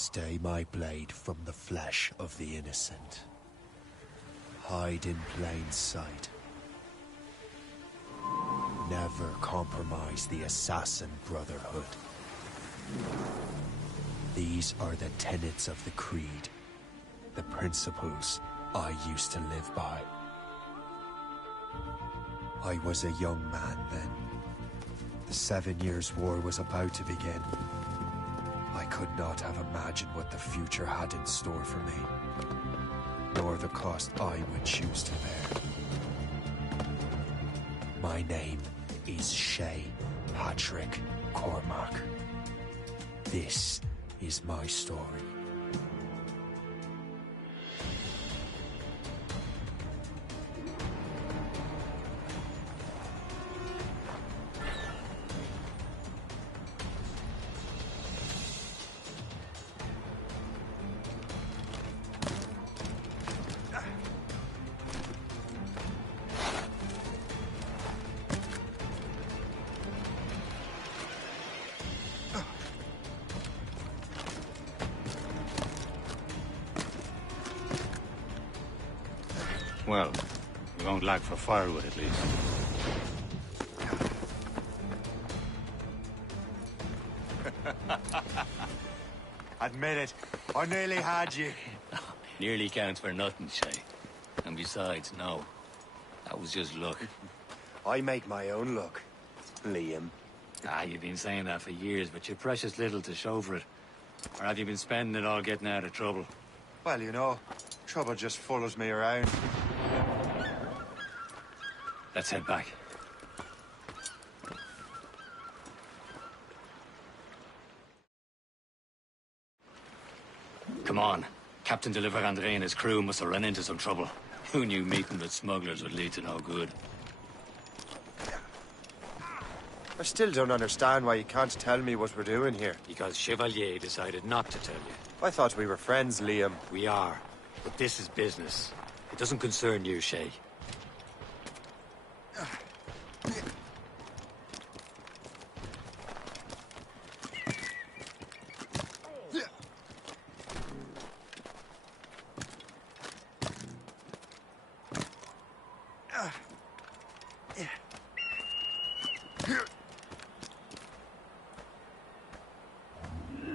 Stay my blade from the flesh of the innocent. Hide in plain sight. Never compromise the Assassin Brotherhood. These are the tenets of the Creed, the principles I used to live by. I was a young man then. The 7 Years' War was about to begin. I could not have imagined what the future had in store for me, nor the cost I would choose to bear. My name is Shay Patrick Cormac. This is my story. Well, we won't lack for firewood at least. Admit it, I nearly had you. Nearly counts for nothing, Shay. And besides, no. That was just luck. I make my own luck, Liam. You've been saying that for years, but you're precious little to show for it. Or have you been spending it all getting out of trouble? Well, you know, trouble just follows me around. Let's head back. Come on. Captain de Andre and his crew must have run into some trouble. Who knew meeting with smugglers would lead to no good? I still don't understand why you can't tell me what we're doing here. Because Chevalier decided not to tell you. I thought we were friends, Liam. We are. But this is business. It doesn't concern you, Shay.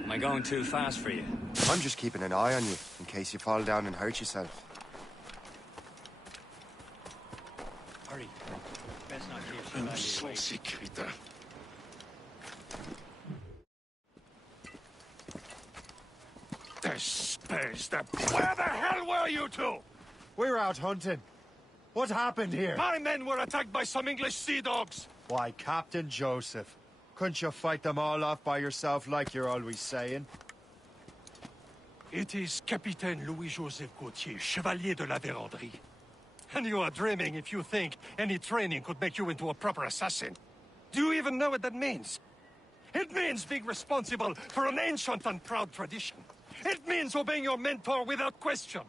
Am I going too fast for you? I'm just keeping an eye on you, in case you fall down and hurt yourself. Hurry. Best not keep Chevalier away. Where the hell were you two? We're out hunting. What happened here? My men were attacked by some English sea dogs. Why, Captain Joseph. Couldn't you fight them all off by yourself like you're always saying? It is Capitaine Louis-Joseph Gauthier, Chevalier de la Vérendrye. And you are dreaming if you think any training could make you into a proper assassin. Do you even know what that means? It means being responsible for an ancient and proud tradition. It means obeying your mentor without question.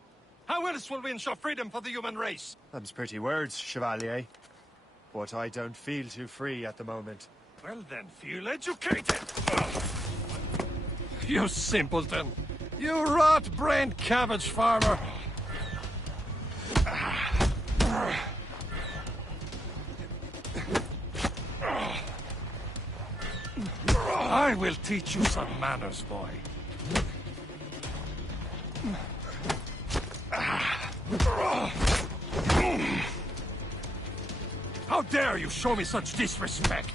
How else will we ensure freedom for the human race? Them's pretty words, Chevalier. But I don't feel too free at the moment. Well then, feel educated! You simpleton! You rot-brained cabbage farmer! I will teach you some manners, boy. How dare you show me such disrespect?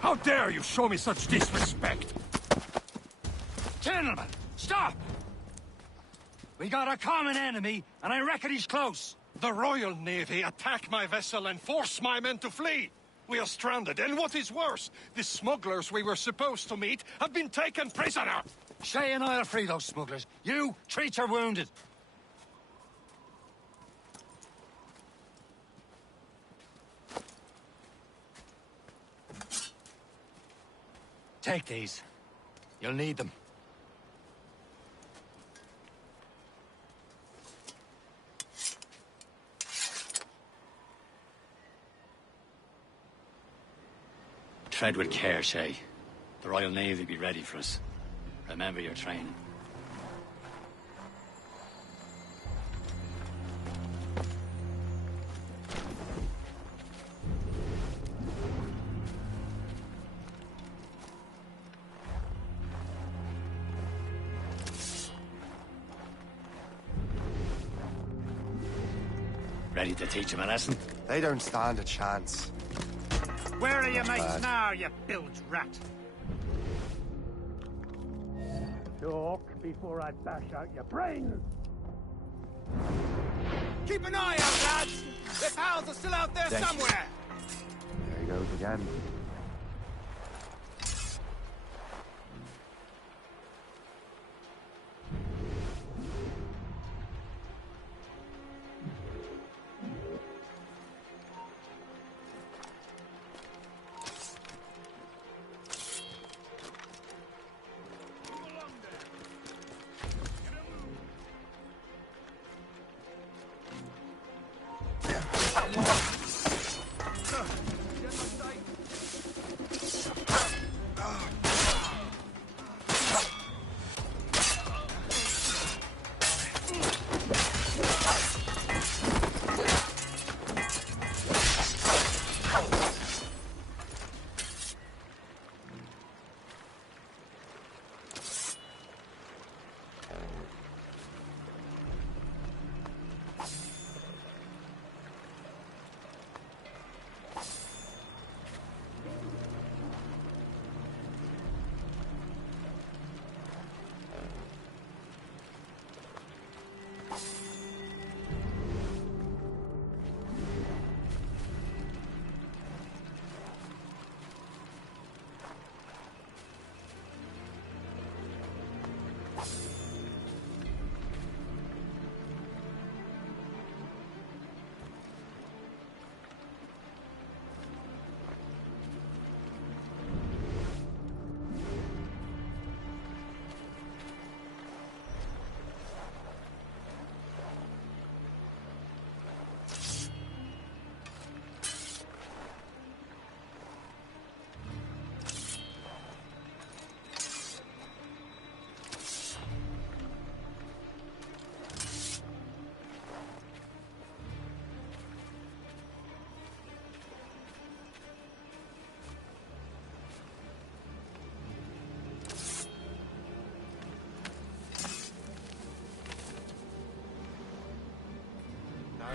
How dare you show me such disrespect? Gentlemen, stop! We got a common enemy, and I reckon he's close. The Royal Navy attacked my vessel and forced my men to flee. We are stranded, and what is worse, the smugglers we were supposed to meet have been taken prisoner. Shay and I'll free those smugglers. You, treat your wounded. Take these. You'll need them. Tread with care, Shay. The Royal Navy be ready for us. Remember your training. Ready to teach him a lesson? They don't stand a chance. Where are your mates now, you bilge rat? Talk before I bash out your brains! Keep an eye out, lads! Their pals are still out there somewhere! There he goes again.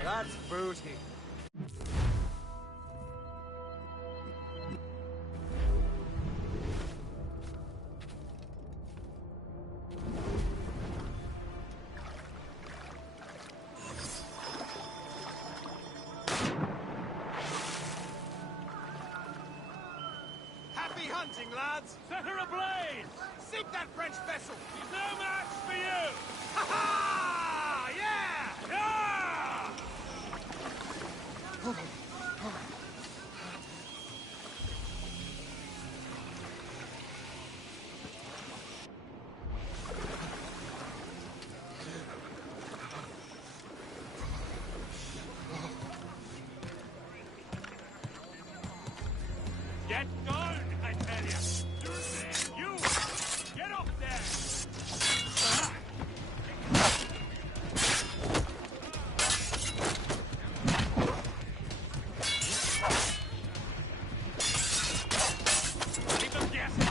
That's booty. Happy hunting, lads! Set her ablaze! Sink that French vessel! She's no match for you! Ha ha! Yeah! Yeah! Get going, I tell you! You! Get up there! Keep them guessing!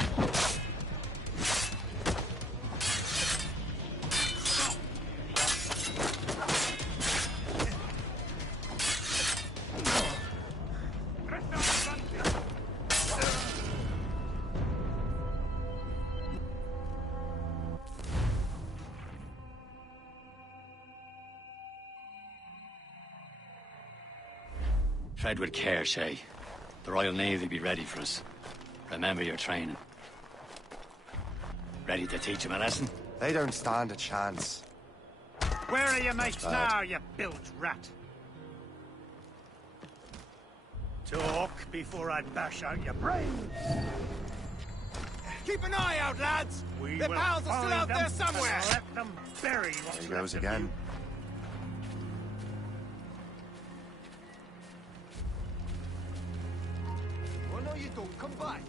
Tread with care, Shay. The Royal Navy be ready for us. Remember your training. Ready to teach him a lesson? They don't stand a chance. Where are your mates now, you bilge rat? Talk before I bash out your brains! Keep an eye out, lads! Their pals are still out there somewhere! Let them bury what's There he goes left of again. you. Oh, no, you don't come back.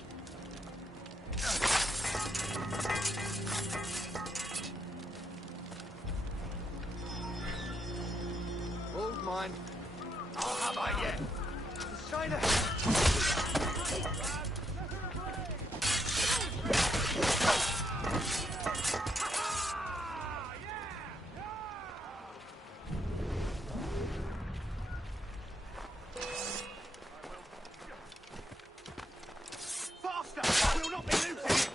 Hold mine. I'll have I yet. Sign faster! We'll not be losing!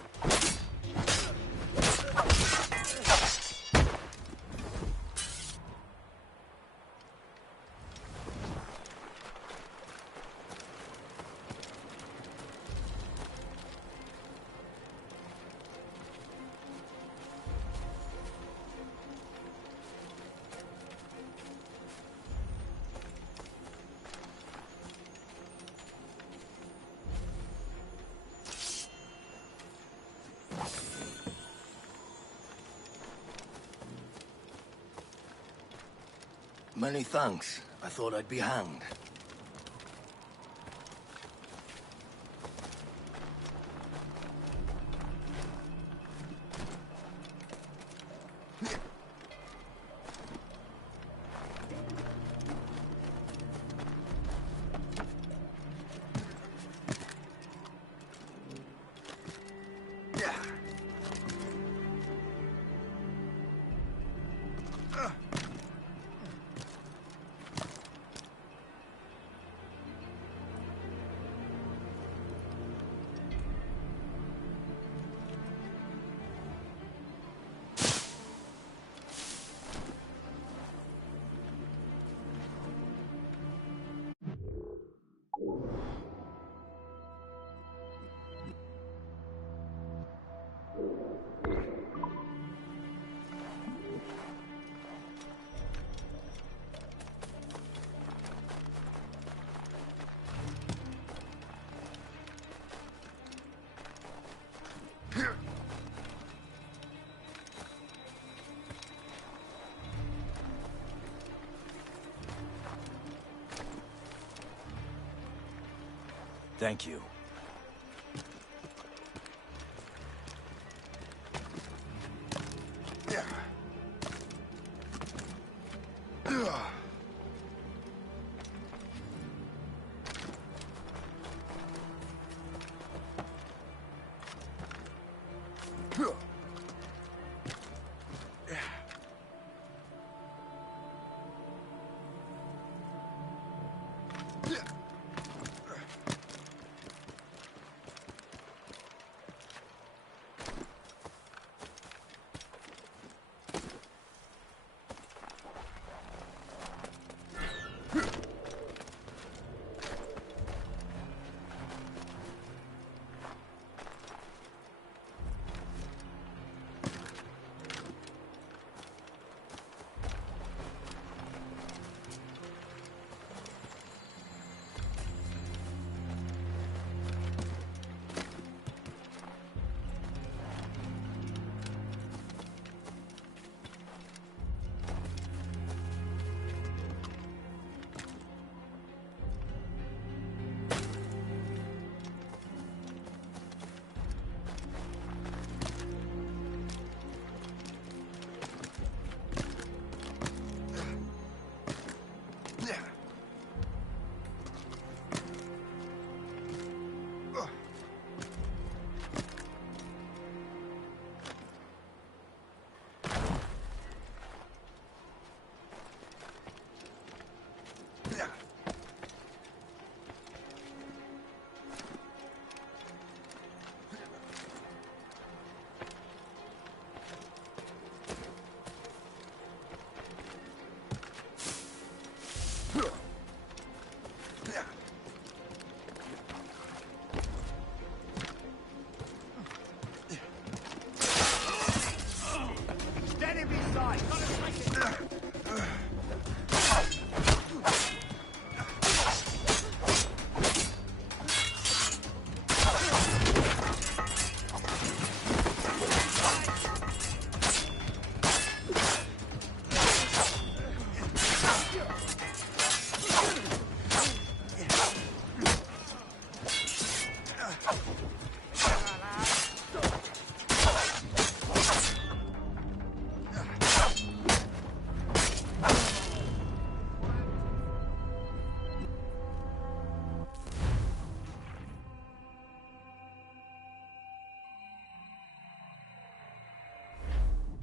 Many thanks. I thought I'd be hanged. Thank you.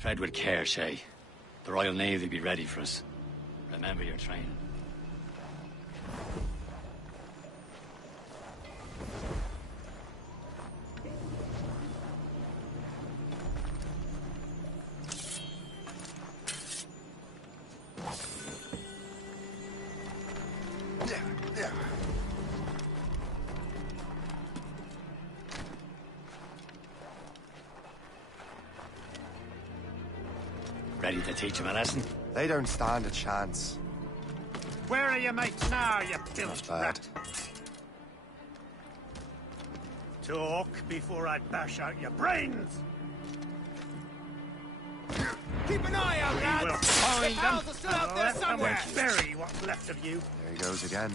Tread with care, Shay. The Royal Navy be ready for us. Remember your training. Ready to teach him a lesson? They don't stand a chance. Where are your mates now, you bilge Not bad. rat? Talk before I bash out your brains! Keep an eye out, lads! We will find The them, pals are still out there and somewhere! we'll bury what's left of you. There he goes again.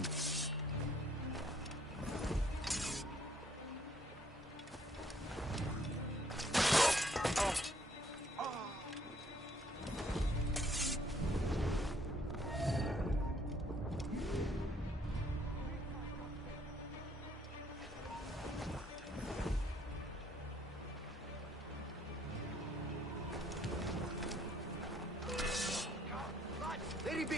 Lady B!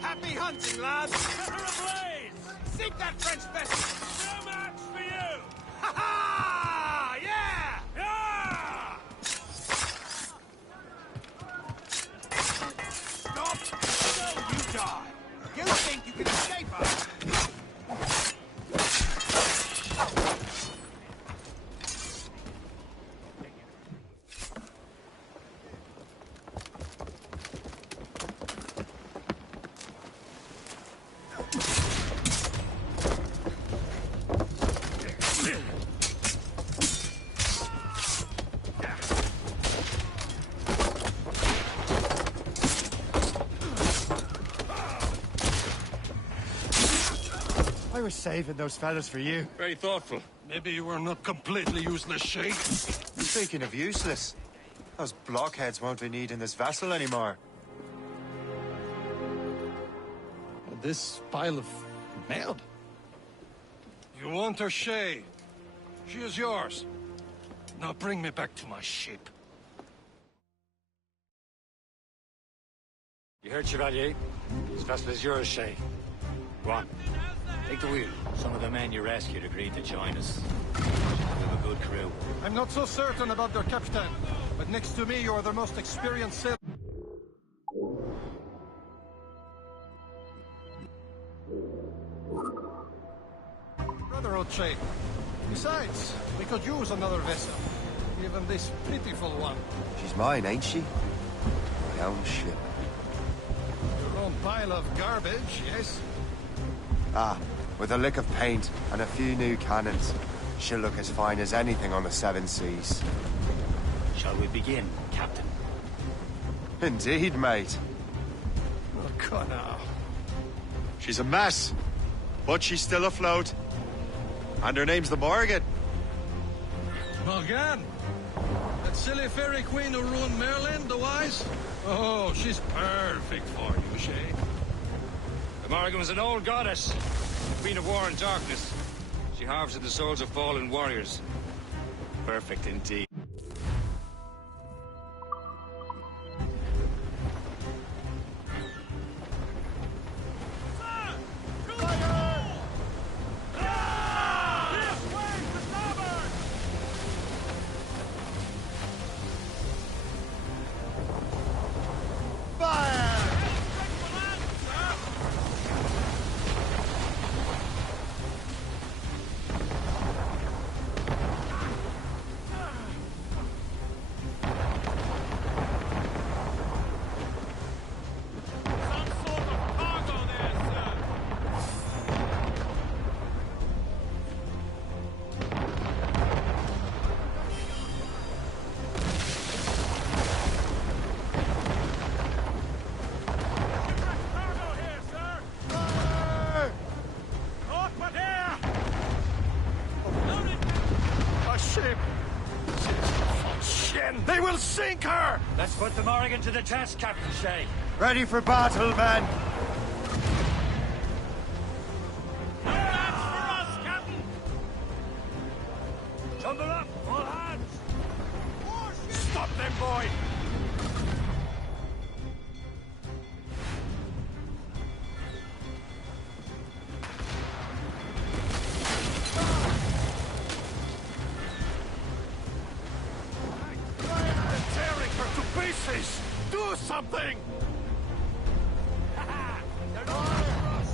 Happy hunting, lads! Set her ablaze! Sink that French vessel! No match for you! Ha ha! Yeah! Yeah! Stop! So you die! You think you can escape us? I was saving those fellas for you. Very thoughtful. Maybe you were not completely useless, Shay. Speaking of useless, those blockheads won't be needing this vessel anymore. This pile of mud. You want her, Shay? She is yours. Now bring me back to my ship. You heard, Chevalier? This vessel is yours, Shay. Go on. Take the wheel. Some of the men you rescued agreed to join us. We have a good crew. I'm not so certain about their captain, but next to me, you're their most experienced sailor. Brother O'Shea. Besides, we could use another vessel. Even this pitiful one. She's mine, ain't she? My own ship. Your own pile of garbage, yes? Ah, with a lick of paint and a few new cannons, she'll look as fine as anything on the seven seas. Shall we begin, Captain? Indeed, mate. Oh, God, now. She's a mess, but she's still afloat. And her name's the Morgan. Morgan? That silly fairy queen who ruined Merlin, the wise? Oh, she's perfect for you, Shay. The Morrigan was an old goddess, queen of war and darkness. She harvested the souls of fallen warriors. Perfect indeed. They will sink her! Let's put the Morrigan to the test, Captain Shay. Ready for battle, men! That's for us, Captain! Tumble up, all hands! Stop them, boy! Do something! They're not for us!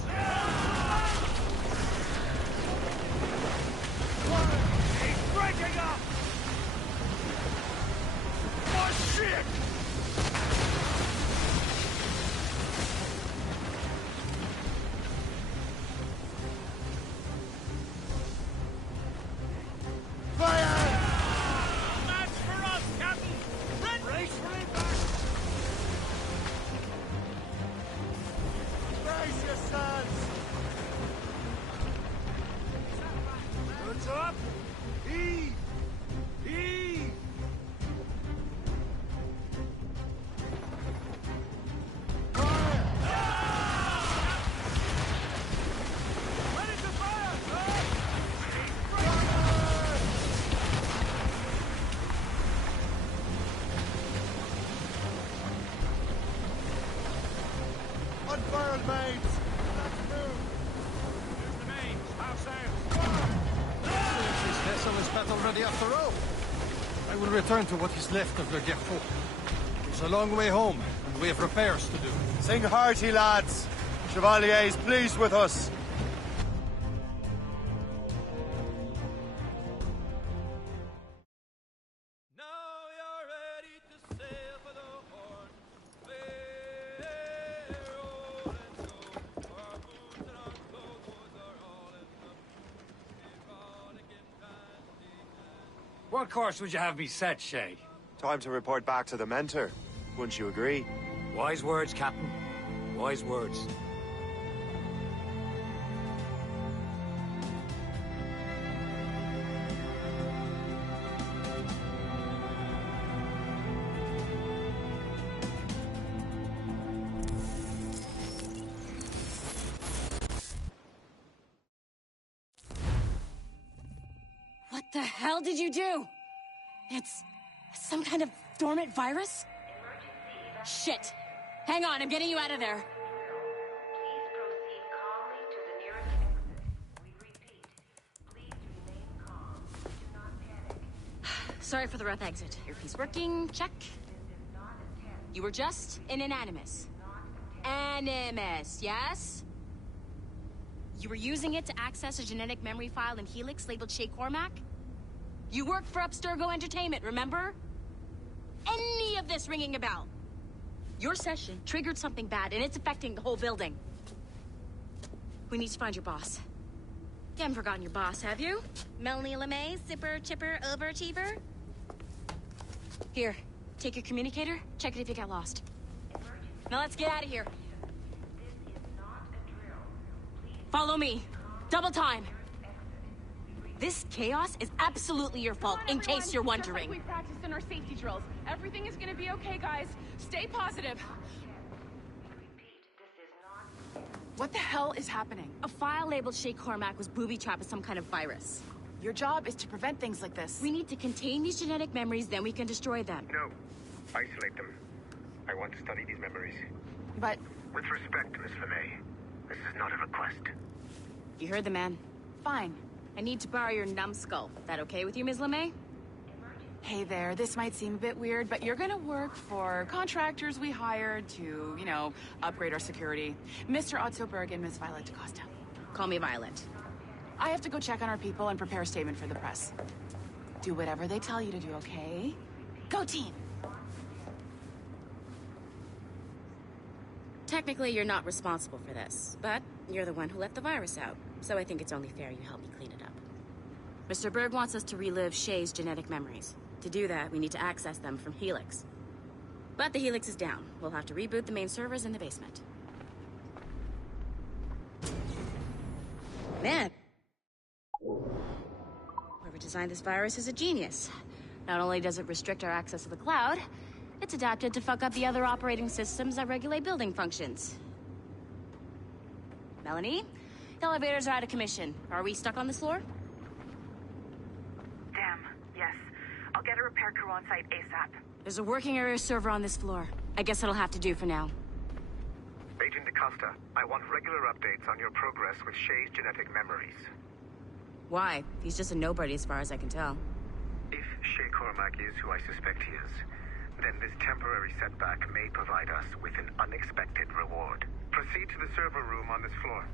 He's breaking up! Oh, shit! That's for us, Captain! Race for it back! Brace yourselves! Goods up! Heave! Heave! Ready to fire, sir! Unfurled, mates! Let's move! Here's the main. How sounds? This vessel is battle ready after all. I will return to what is left of Le Guerreau. It's a long way home, and we have repairs to do. Sing hearty, lads! Chevalier is pleased with us. What course would you have me set, Shay? Time to report back to the mentor. Wouldn't you agree? Wise words, Captain. Wise words. What the hell did you do? It's some kind of dormant virus? Shit! Hang on, I'm getting you out of there. Please proceed calmly to the nearest exit. We repeat, please remain calm. Do not panic. Sorry for the rough exit. Earpiece working, check. This is not a test. You were just an animus. Animus, yes? You were using it to access a genetic memory file in Helix labeled Shay Cormac? You worked for Abstergo Entertainment, remember? Any of this ringing a bell? Your session triggered something bad, and it's affecting the whole building. We need to find your boss. You haven't forgotten your boss, have you? Melanie LeMay, zipper, chipper, overachiever? Here, take your communicator, check it if you got lost. Now let's get out of here. This is not a drill. Please Follow me. Double time. This chaos is absolutely your fault, in case you're wondering. Just like we practiced in our safety drills. Everything is gonna be okay, guys. Stay positive. repeat, this is not. What the hell is happening? A file labeled Shay Cormac was booby-trapped with some kind of virus. Your job is to prevent things like this. We need to contain these genetic memories, then we can destroy them. No. Isolate them. I want to study these memories. But... With respect, Miss LeMay, this is not a request. You heard the man. Fine. I need to borrow your numbskull. That okay with you, Ms. LeMay? Hey there, this might seem a bit weird, but you're gonna work for contractors we hired to, you know, upgrade our security. Mr. Ottoberg and Miss Violet DaCosta. Call me Violet. I have to go check on our people and prepare a statement for the press. Do whatever they tell you to do, okay? Go team! Technically, you're not responsible for this, but you're the one who let the virus out, so I think it's only fair you help me clean it up. Mr. Berg wants us to relive Shay's genetic memories. To do that, we need to access them from Helix. But the Helix is down. We'll have to reboot the main servers in the basement. Man! Whoever designed this virus is a genius. Not only does it restrict our access to the cloud, it's adapted to fuck up the other operating systems that regulate building functions. Melanie? The elevators are out of commission. Are we stuck on this floor? Damn, yes. I'll get a repair crew on site ASAP. There's a working area server on this floor. I guess that'll have to do for now. Agent DaCosta, I want regular updates on your progress with Shay's genetic memories. Why? He's just a nobody as far as I can tell. If Shay Cormac is who I suspect he is, then this temporary setback may provide us with an unexpected reward. Proceed to the server room on this floor.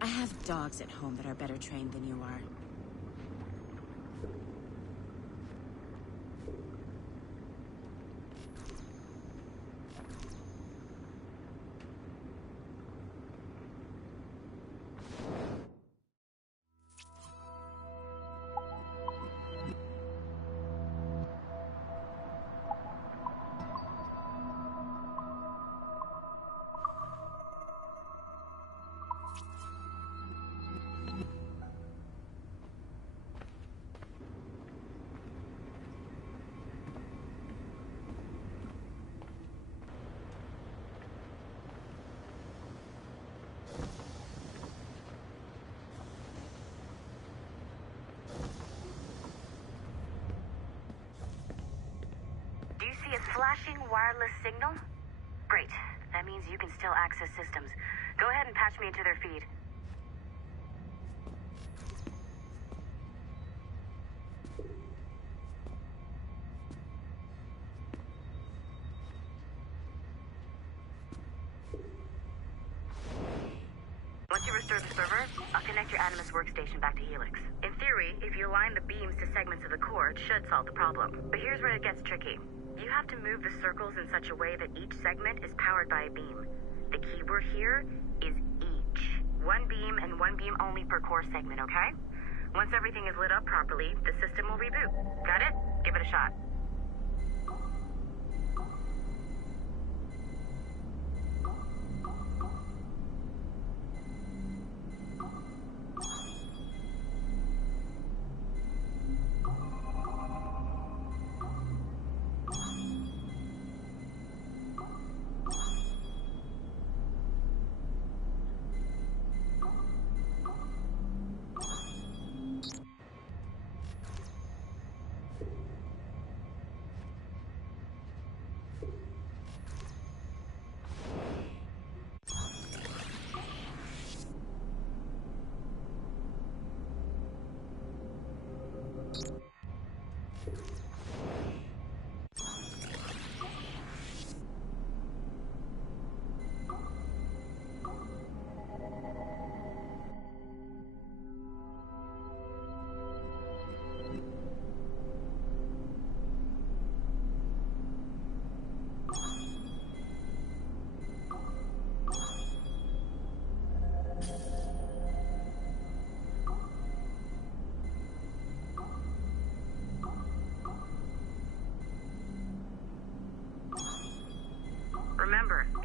I have dogs at home that are better trained than you are. Do you see a flashing wireless signal? Great. That means you can still access systems. Go ahead and patch me into their feed. Once you restore the server, I'll connect your Animus workstation back to Helix. In theory, if you align the beams to segments of the core, it should solve the problem. But here's where it gets tricky. You have to move the circles in such a way that each segment is powered by a beam. The keyword here is each. One beam and one beam only per core segment, okay? Once everything is lit up properly, the system will reboot. Got it? Give it a shot.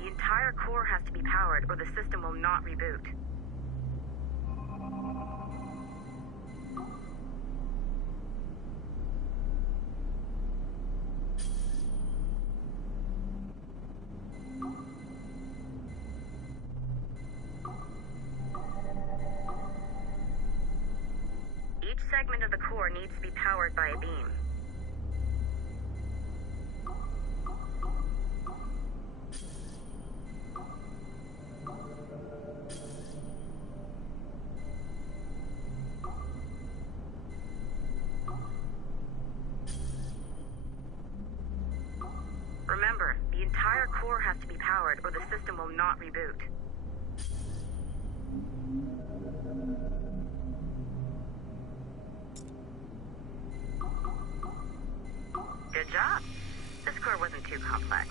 the entire core has to be powered or the system will not reboot. Each segment of the core needs to be powered by a beam. Remember, the entire core has to be powered or the system will not reboot. Good job. This core wasn't too complex,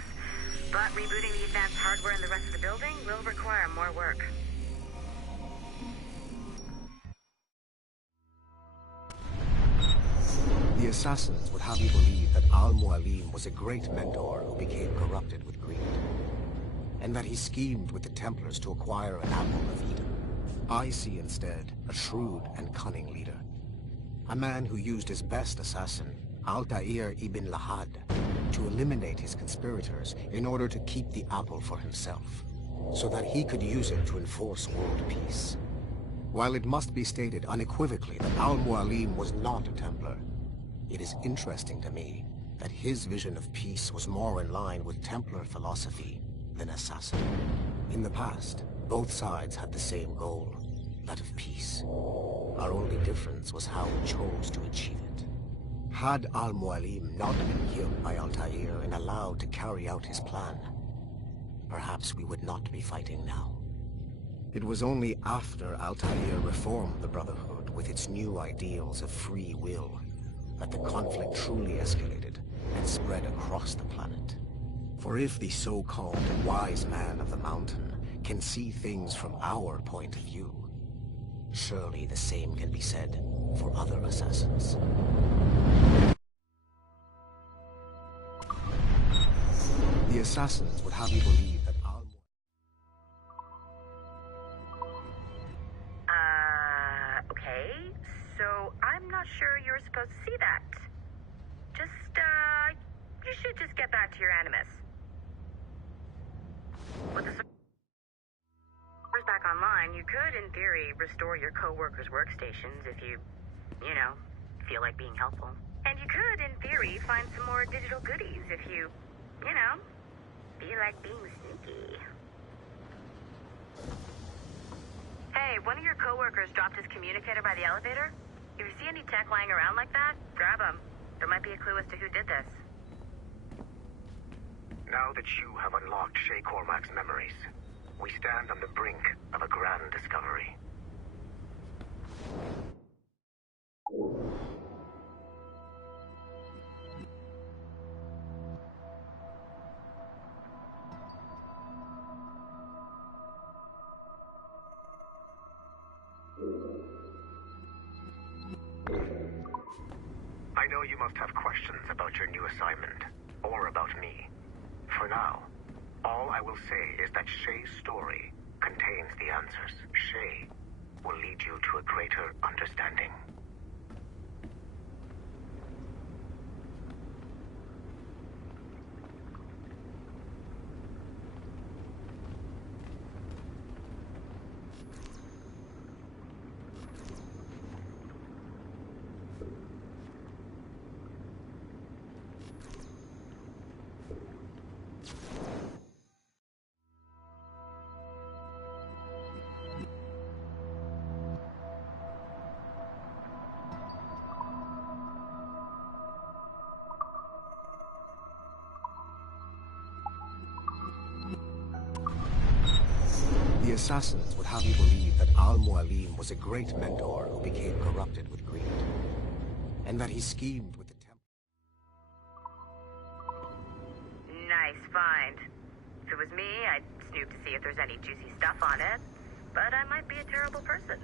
but rebooting the advanced hardware in the rest of the building will require more work. The assassins would have you believe that Al-Mualim was a great mentor who became corrupted with greed, and that he schemed with the Templars to acquire an apple of Eden. I see instead a shrewd and cunning leader, a man who used his best assassin, Altair ibn Lahad, to eliminate his conspirators in order to keep the apple for himself, so that he could use it to enforce world peace. While it must be stated unequivocally that Al-Mualim was not a Templar, it is interesting to me that his vision of peace was more in line with Templar philosophy than assassin. In the past, both sides had the same goal, that of peace. Our only difference was how we chose to achieve it. Had Al-Mualim not been killed by Altair and allowed to carry out his plan, perhaps we would not be fighting now. It was only after Altair reformed the Brotherhood with its new ideals of free will that the conflict truly escalated and spread across the planet. For if the so-called wise man of the mountain can see things from our point of view, surely the same can be said for other assassins. The assassins would have you believe that Okay, so I'm not sure you're supposed to see that. You should just get back to your Animus. With the servers back online, you could, in theory, restore your co-workers' workstations if you feel like being helpful. And you could, in theory, find some more digital goodies if you feel like being sneaky. Hey, one of your co-workers dropped his communicator by the elevator. If you see any tech lying around like that, grab them. There might be a clue as to who did this. Now that you have unlocked Shay Cormac's memories, we stand on the brink of a grand discovery. I know you must have questions about your new assignment, or about me. For now, all I will say is that Shay's story contains the answers. Shay will lead you to a greater understanding. The assassins would have you believe that Al-Mualim was a great mentor who became corrupted with greed, and that he schemed with the Templars. Nice find. If it was me, I'd snoop to see if there's any juicy stuff on it, but I might be a terrible person.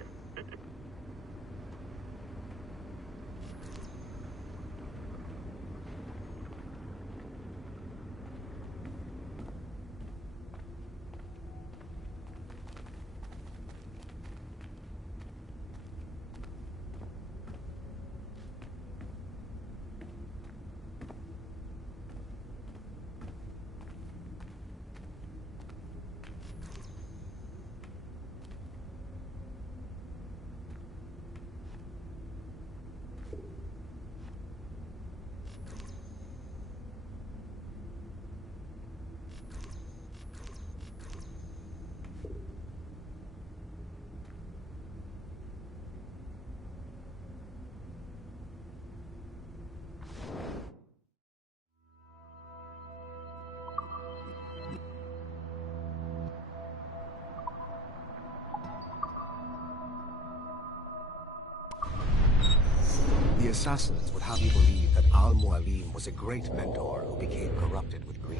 assassins would have you believe that Al-Mualim was a great mentor who became corrupted with greed,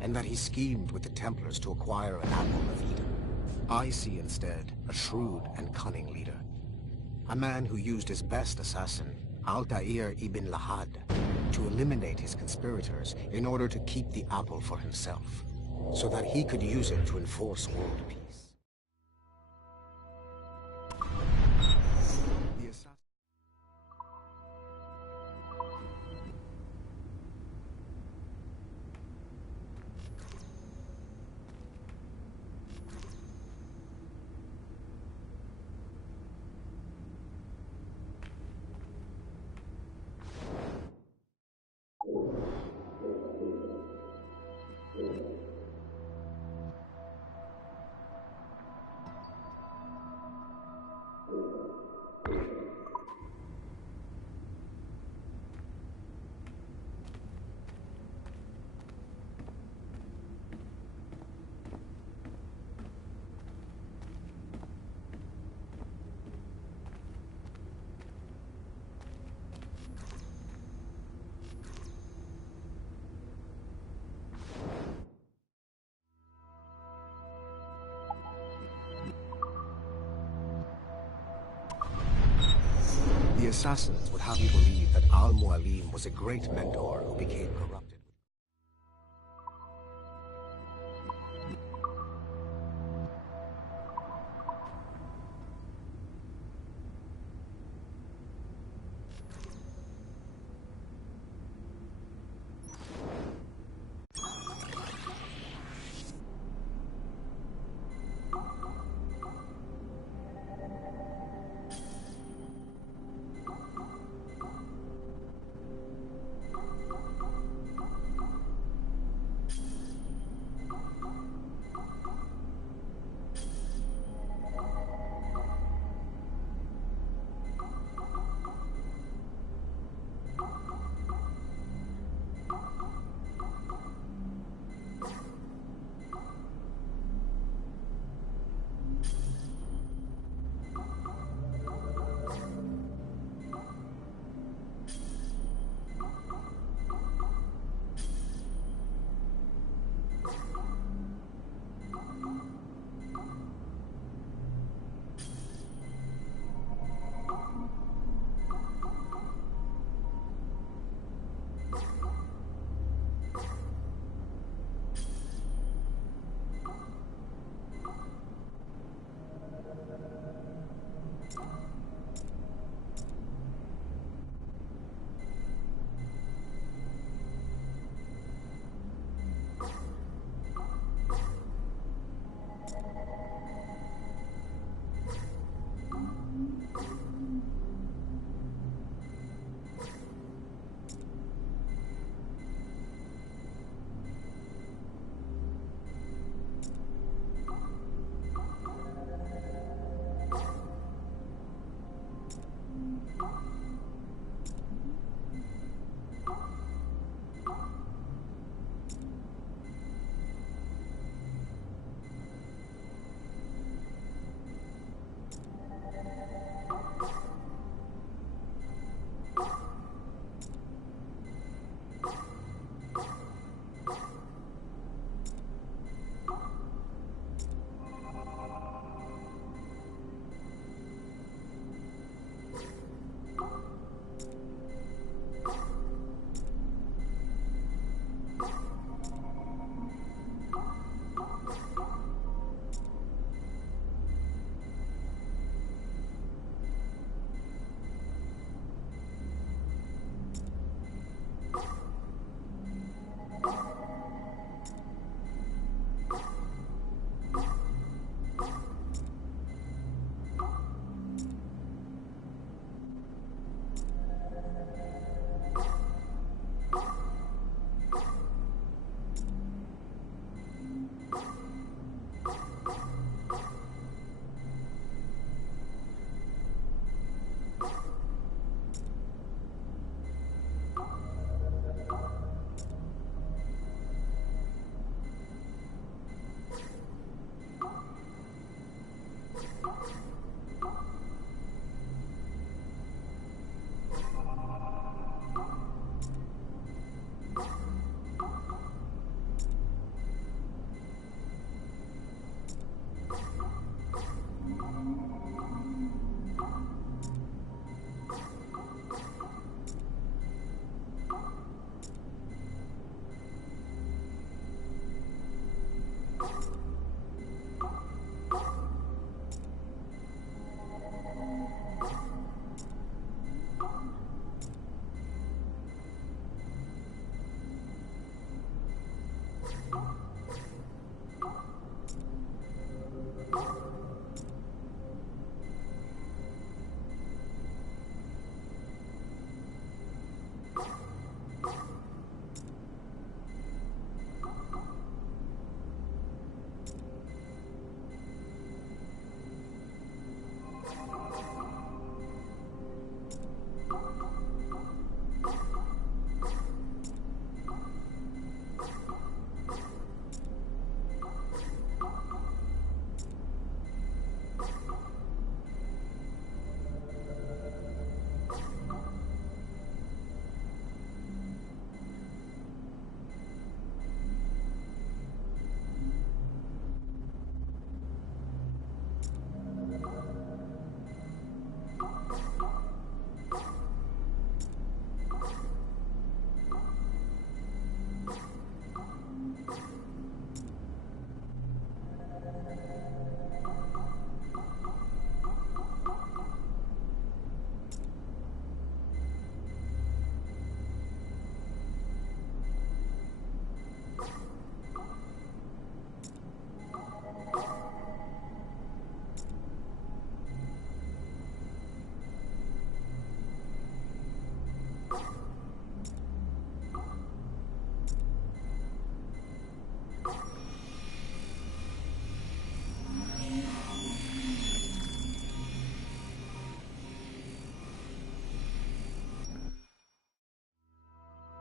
and that he schemed with the Templars to acquire an apple of Eden. I see instead a shrewd and cunning leader, a man who used his best assassin, Altair ibn Lahad, to eliminate his conspirators in order to keep the apple for himself, so that he could use it to enforce world peace. The assassins would have you believe that Al-Mualim was a great mentor who became corrupted.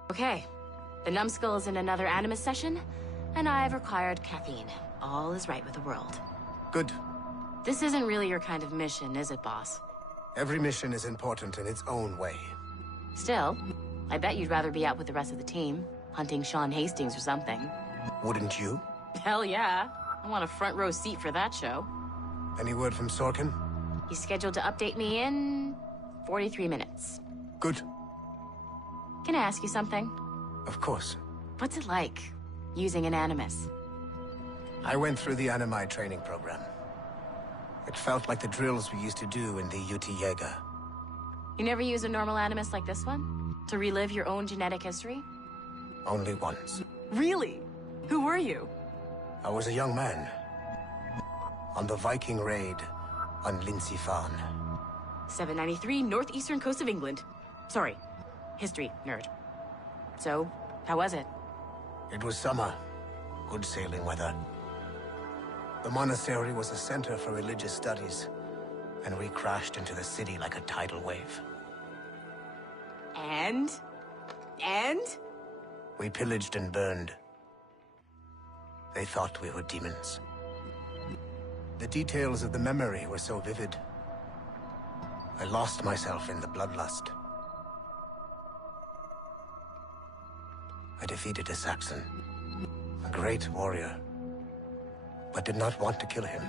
Okay. The numbskull is in another Animus session, and I've required caffeine. All is right with the world. Good. This isn't really your kind of mission, is it, boss? Every mission is important in its own way. Still, I bet you'd rather be out with the rest of the team, hunting Sean Hastings or something. Wouldn't you? Hell yeah. I want a front row seat for that show. Any word from Sorkin? He's scheduled to update me in 43 minutes. Good. Can I ask you something? Of course. What's it like, using an Animus? I went through the Animi training program. It felt like the drills we used to do in the UT Jaeger. You never use a normal Animus like this one? To relive your own genetic history? Only once. Really? Who were you? I was a young man. On the Viking raid on Lindsey Farn. 793, northeastern coast of England. Sorry, history nerd. So, how was it? It was summer. Good sailing weather. The monastery was a center for religious studies, and we crashed into the city like a tidal wave. And? We pillaged and burned. They thought we were demons. The details of the memory were so vivid. I lost myself in the bloodlust. I defeated a Saxon, a great warrior, but did not want to kill him.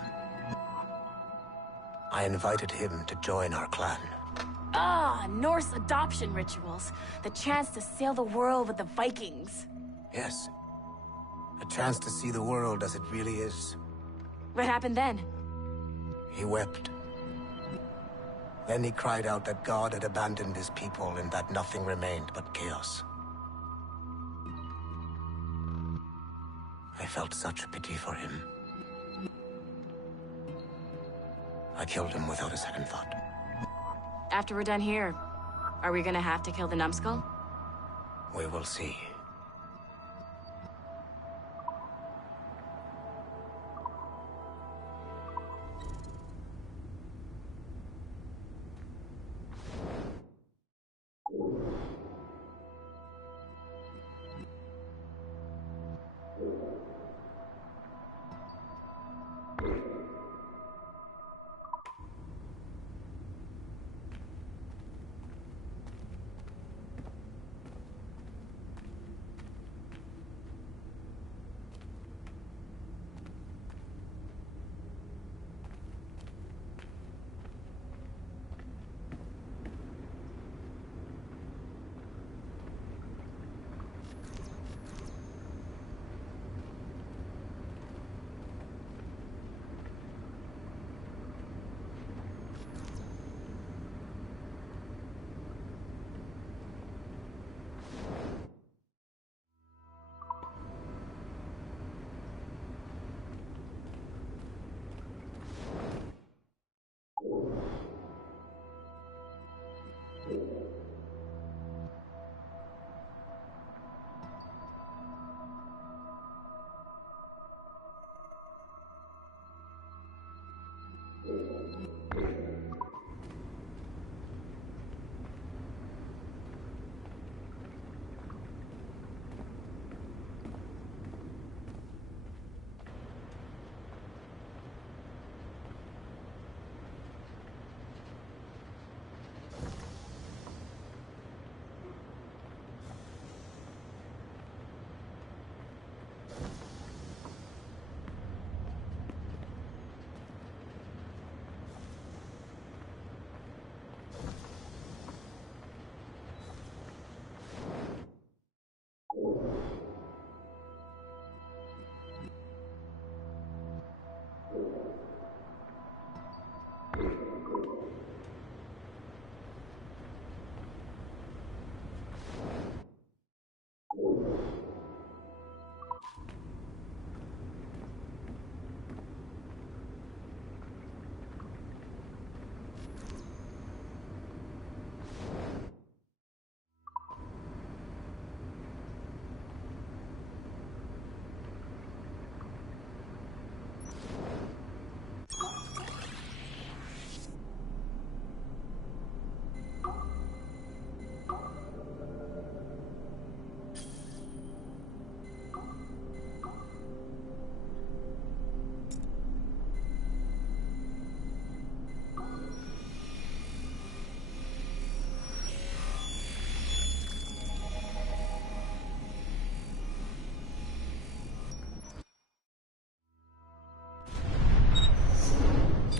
I invited him to join our clan. Ah, Norse adoption rituals. The chance to sail the world with the Vikings. Yes. A chance to see the world as it really is. What happened then? He wept. Then he cried out that God had abandoned his people and that nothing remained but chaos. I felt such pity for him. I killed him without a second thought. After we're done here, are we gonna have to kill the numbskull? We will see.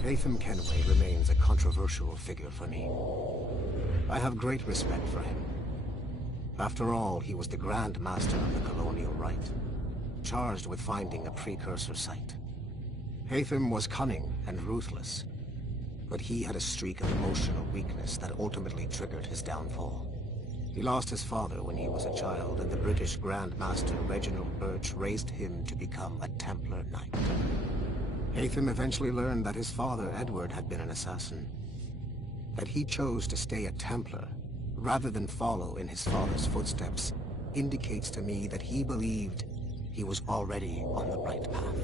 Haytham Kenway remains a controversial figure for me. I have great respect for him. After all, he was the Grand Master of the Colonial Rite, charged with finding a precursor site. Haytham was cunning and ruthless, but he had a streak of emotional weakness that ultimately triggered his downfall. He lost his father when he was a child, and the British Grand Master Reginald Birch raised him to become a Templar Knight. Haytham eventually learned that his father, Edward, had been an assassin. That he chose to stay a Templar, rather than follow in his father's footsteps, indicates to me that he believed he was already on the right path.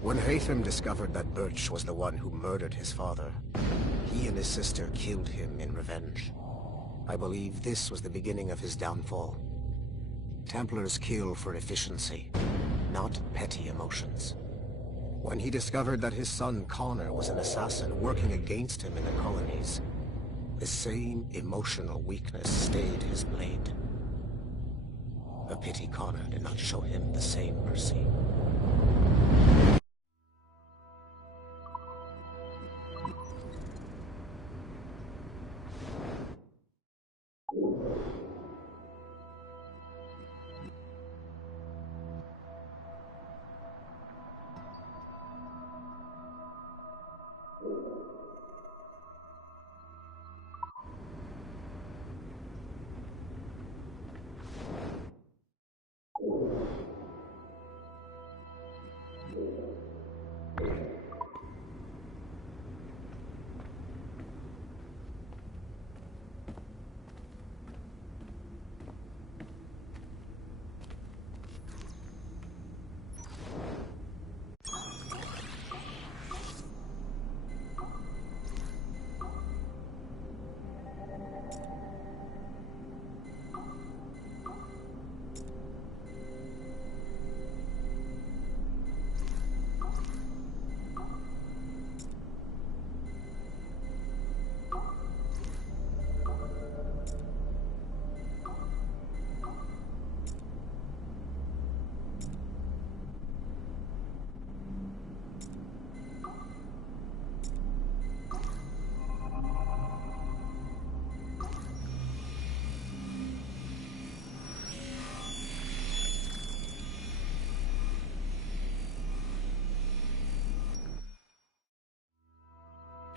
When Haytham discovered that Birch was the one who murdered his father, he and his sister killed him in revenge. I believe this was the beginning of his downfall. Templars kill for efficiency, not petty emotions. When he discovered that his son Connor was an assassin working against him in the colonies, the same emotional weakness stayed his blade. A pity Connor did not show him the same mercy.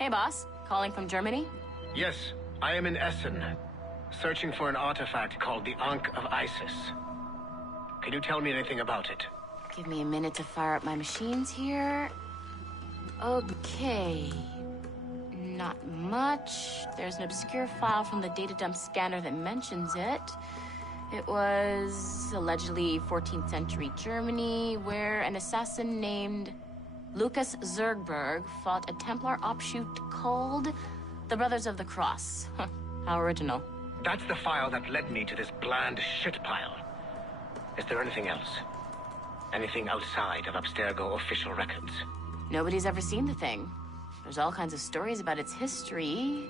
Hey, boss. Calling from Germany? Yes, I am in Essen, searching for an artifact called the Ankh of Isis. Can you tell me anything about it? Give me a minute to fire up my machines here. Okay. Not much. There's an obscure file from the data dump scanner that mentions it. It was allegedly 14th century Germany, where an assassin named Lucas Zergberg fought a Templar offshoot called the Brothers of the Cross. How original. That's the file that led me to this bland shit pile. Is there anything else? Anything outside of Abstergo official records? Nobody's ever seen the thing. There's all kinds of stories about its history.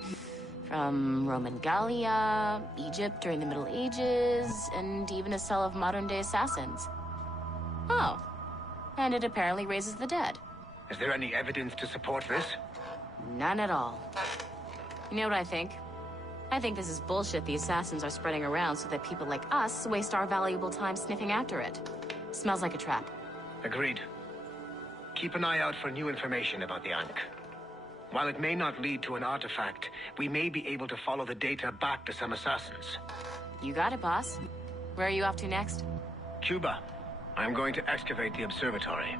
From Roman Gallia, Egypt during the Middle Ages, and even a cell of modern-day assassins. Oh. And it apparently raises the dead. Is there any evidence to support this? None at all. You know what I think? I think this is bullshit the assassins are spreading around so that people like us waste our valuable time sniffing after it. Smells like a trap. Agreed. Keep an eye out for new information about the Ankh. While it may not lead to an artifact, we may be able to follow the data back to some assassins. You got it, boss. Where are you off to next? Cuba. I'm going to excavate the observatory.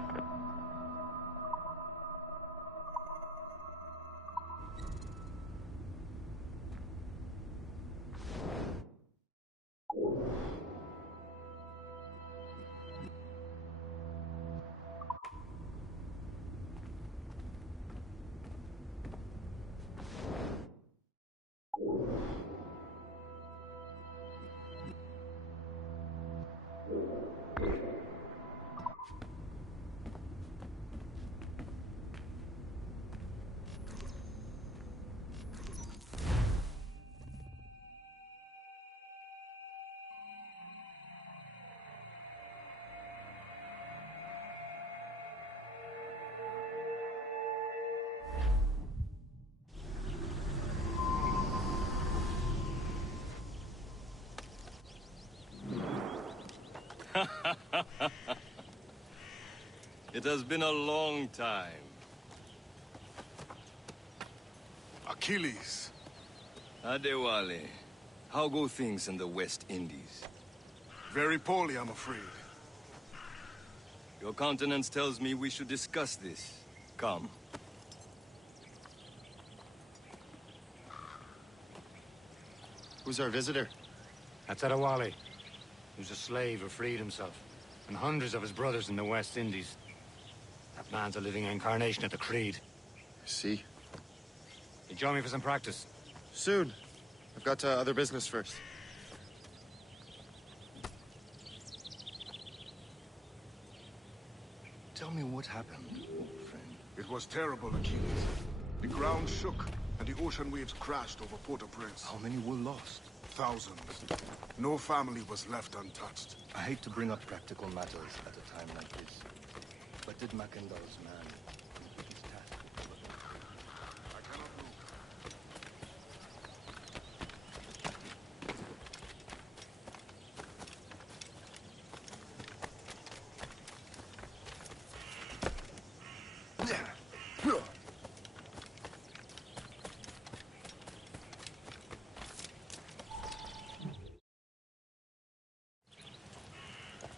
It has been a long time. Achilles. Adewale, how go things in the West Indies? Very poorly, I'm afraid. Your countenance tells me we should discuss this. Come. Who's our visitor? That's Adewale. Who's a slave who freed himself. And hundreds of his brothers in the West Indies. That man's a living incarnation of the Creed. See? You join me for some practice? Soon. I've got other business first. Tell me what happened, old friend. It was terrible, Achilles. The ground shook, and the ocean waves crashed over Port-au-Prince. How many were lost? Thousands. No family was left untouched. I hate to bring up practical matters at a time like this. But did Mackendall's man complete his task? I cannot move.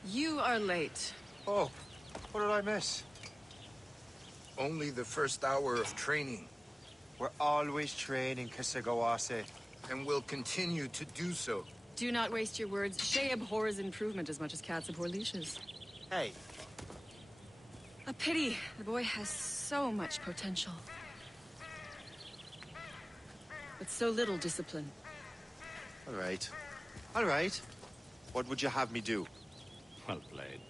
You are late. Oh, what did I miss? Only the first hour of training. We're always training, Kisagawase. And will continue to do so. Do not waste your words. Shay abhors improvement as much as cats abhor leashes. Hey. A pity. The boy has so much potential. But so little discipline. All right. All right. What would you have me do? Well played.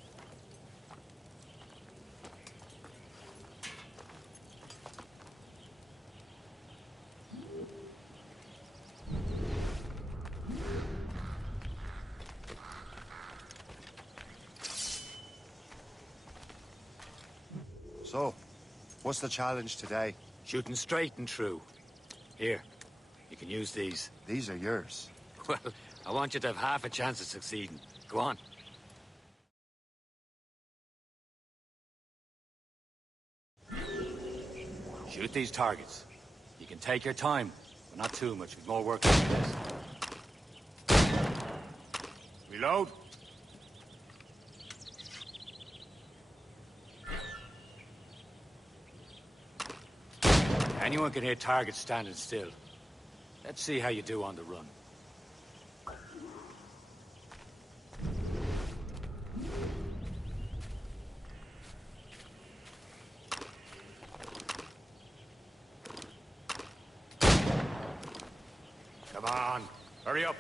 So, what's the challenge today? Shooting straight and true. Here, you can use these. These are yours. Well, I want you to have half a chance of succeeding. Go on. Shoot these targets. You can take your time, but not too much. We've more work to do this. Reload. Anyone can hit targets standing still. Let's see how you do on the run. Come on, hurry up.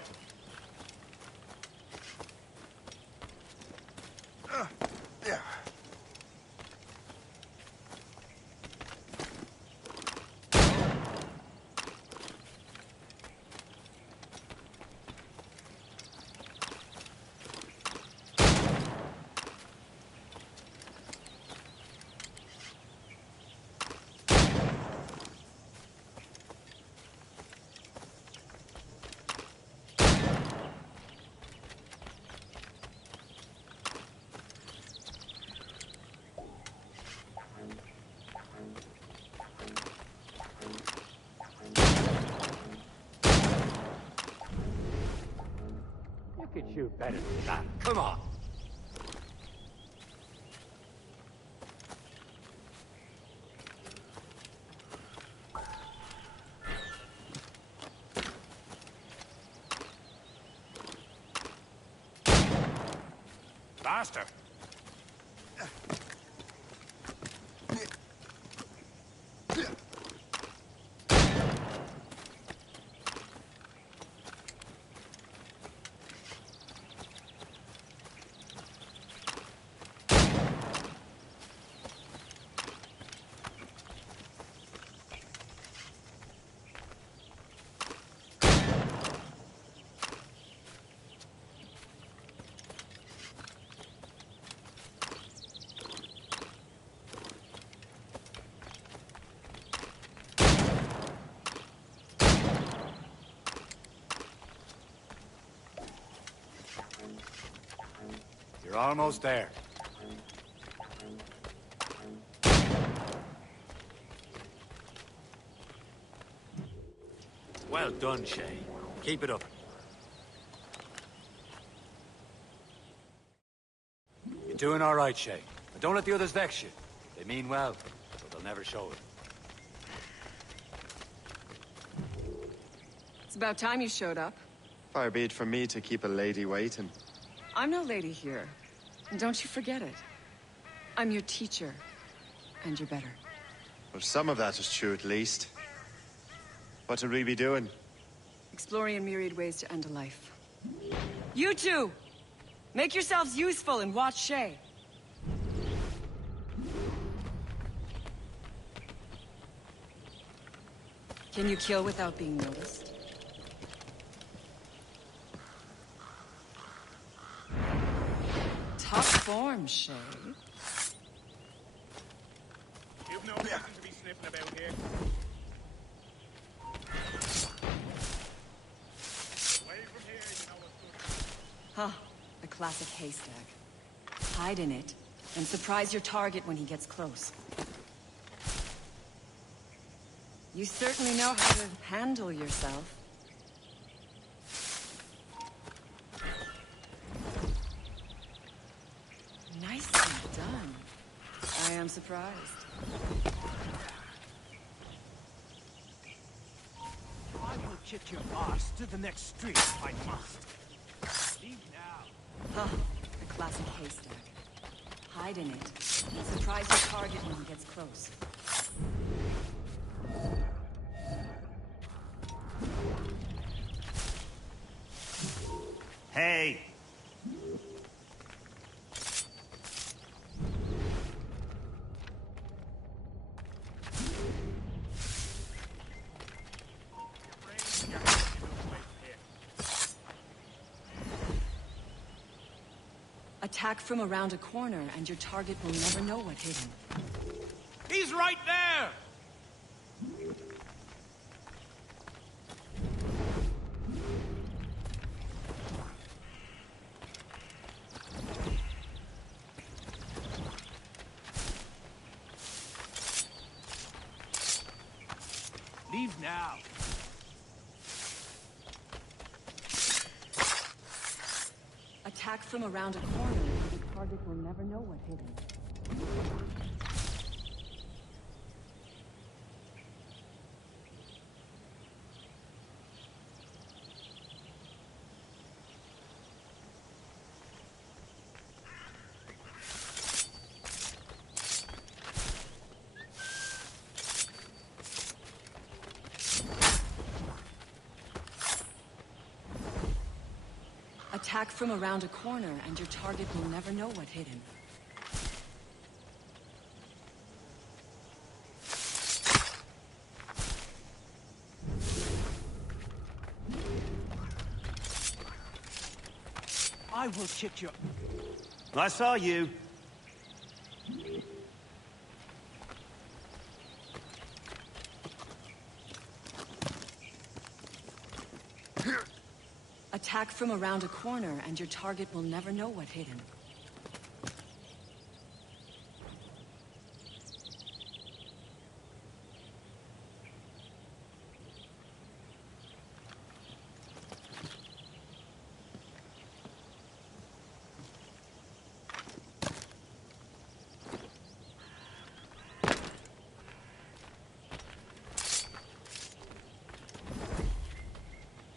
Yeah. You could shoot better than that. Come on. Faster. You're almost there. Well done, Shay. Keep it up. You're doing all right, Shay. But don't let the others vex you. They mean well, but they'll never show it. It's about time you showed up. Far be it from me to keep a lady waiting. I'm no lady here. And don't you forget it. I'm your teacher. And you're better. Well, some of that is true at least. What would we be doing? Exploring a myriad ways to end a life. You two! Make yourselves useful and watch Shay. Can you kill without being noticed? Tough form, Shay. You've no reason to be sniffing about here. Away from here, you know what's good. Huh. A classic haystack. Hide in it, and surprise your target when he gets close. You certainly know how to handle yourself. Nicely done. I am surprised. I will kick your ass to the next street if I must. Leave now. Huh. A classic haystack. Hide in it, and surprise your target when he gets close. Hey! Attack from around a corner, and your target will never know what hit him. He's right there! Leave now. Attack from around a corner, and your target will never know what hit him. Attack from around a corner, and your target will never know what hit him. I will kick your... I saw you. Attack from around a corner, and your target will never know what hit him.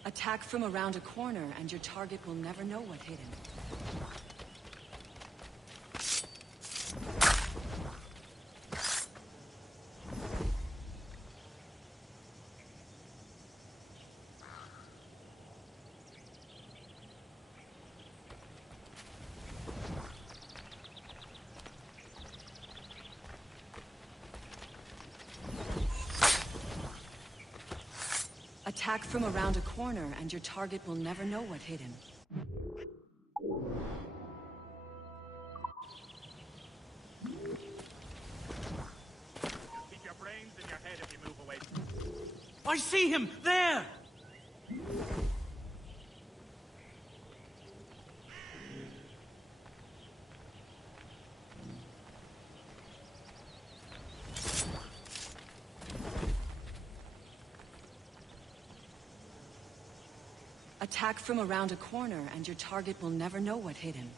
Attack from around a corner, and your target will never know what hit him. Attack from around a corner, and your target will never know what hit him. Keep your brains in your head if you move away. I see him! There! Attack from around a corner, and your target will never know what hit him.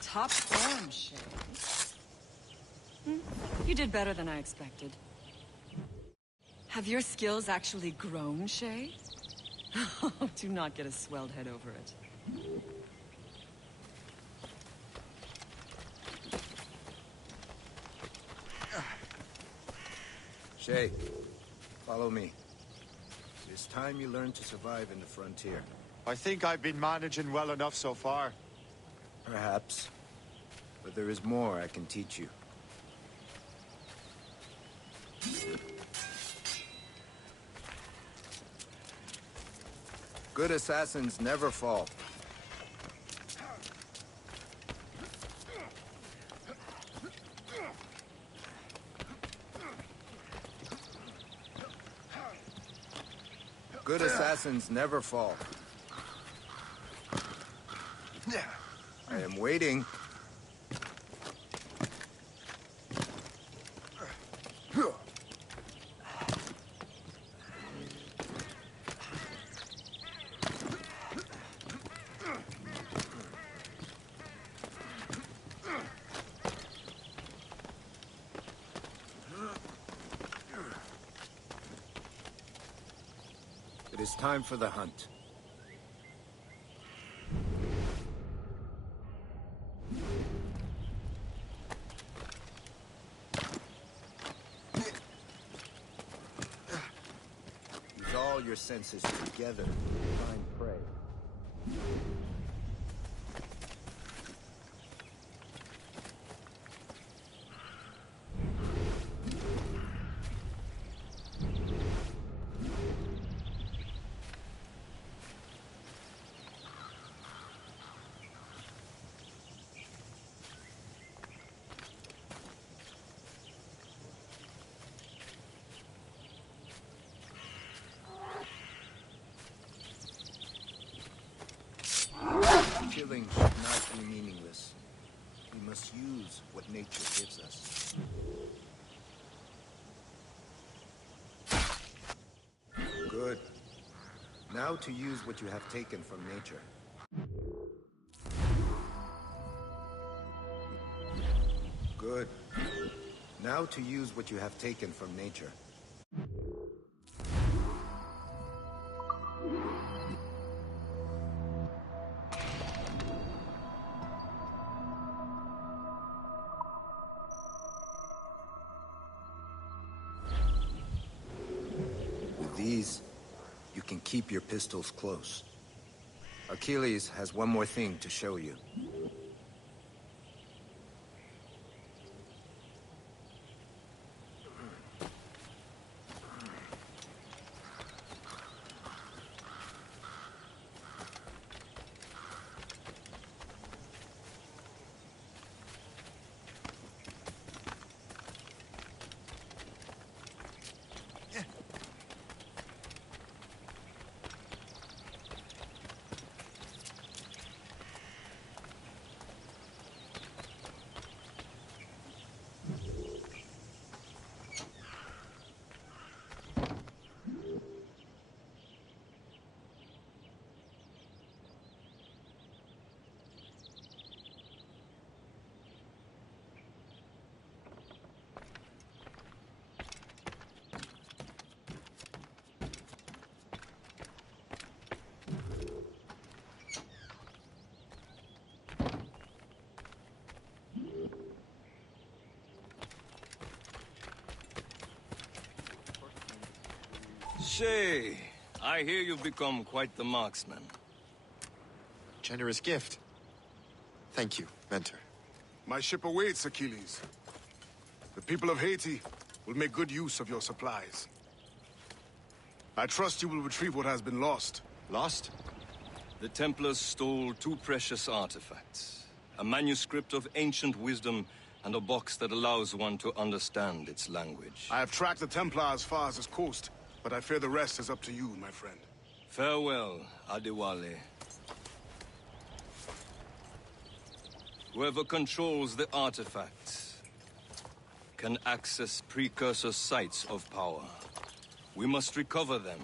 Top form, Shay. You did better than I expected. Have your skills actually grown, Shay? Do not get a swelled head over it. Shay, follow me. It's time you learn to survive in the frontier. I think I've been managing well enough so far. Perhaps. But there is more I can teach you. Good assassins never fall. Good assassins never fall. I am waiting. It is time for the hunt. Use all your senses together to find prey. Killing should not be meaningless. We must use what nature gives us. Good. Now to use what you have taken from nature. Good. Now to use what you have taken from nature. These, you can keep your pistols close. Achilles has one more thing to show you. Shay, I hear you've become quite the marksman. Generous gift. Thank you, Mentor. My ship awaits, Achilles. The people of Haiti will make good use of your supplies. I trust you will retrieve what has been lost. Lost? The Templars stole two precious artifacts. A manuscript of ancient wisdom and a box that allows one to understand its language. I have tracked the Templar as far as this coast, but I fear the rest is up to you, my friend. Farewell, Adewale. Whoever controls the artifacts can access precursor sites of power. We must recover them,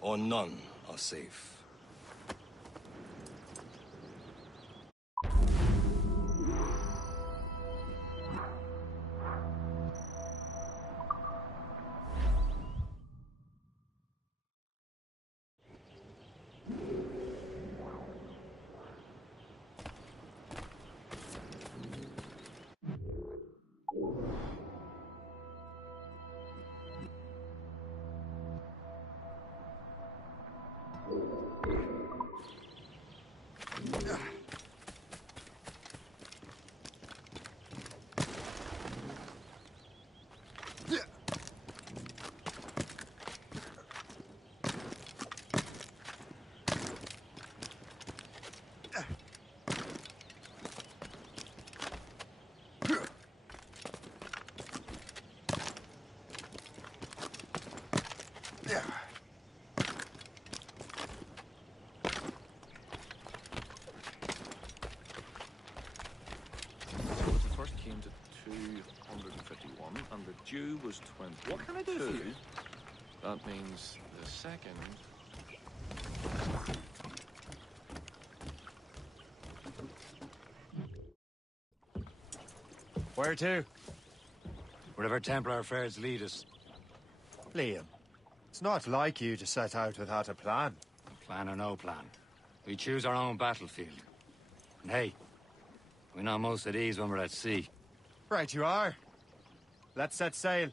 or none are safe. Due was 20. What can I do for you? That means the second. Where to? Wherever Templar affairs lead us. Liam, it's not like you to set out without a plan. Plan or no plan. We choose our own battlefield. And hey, we know most of these when we're at sea. Right you are. Let's set sail.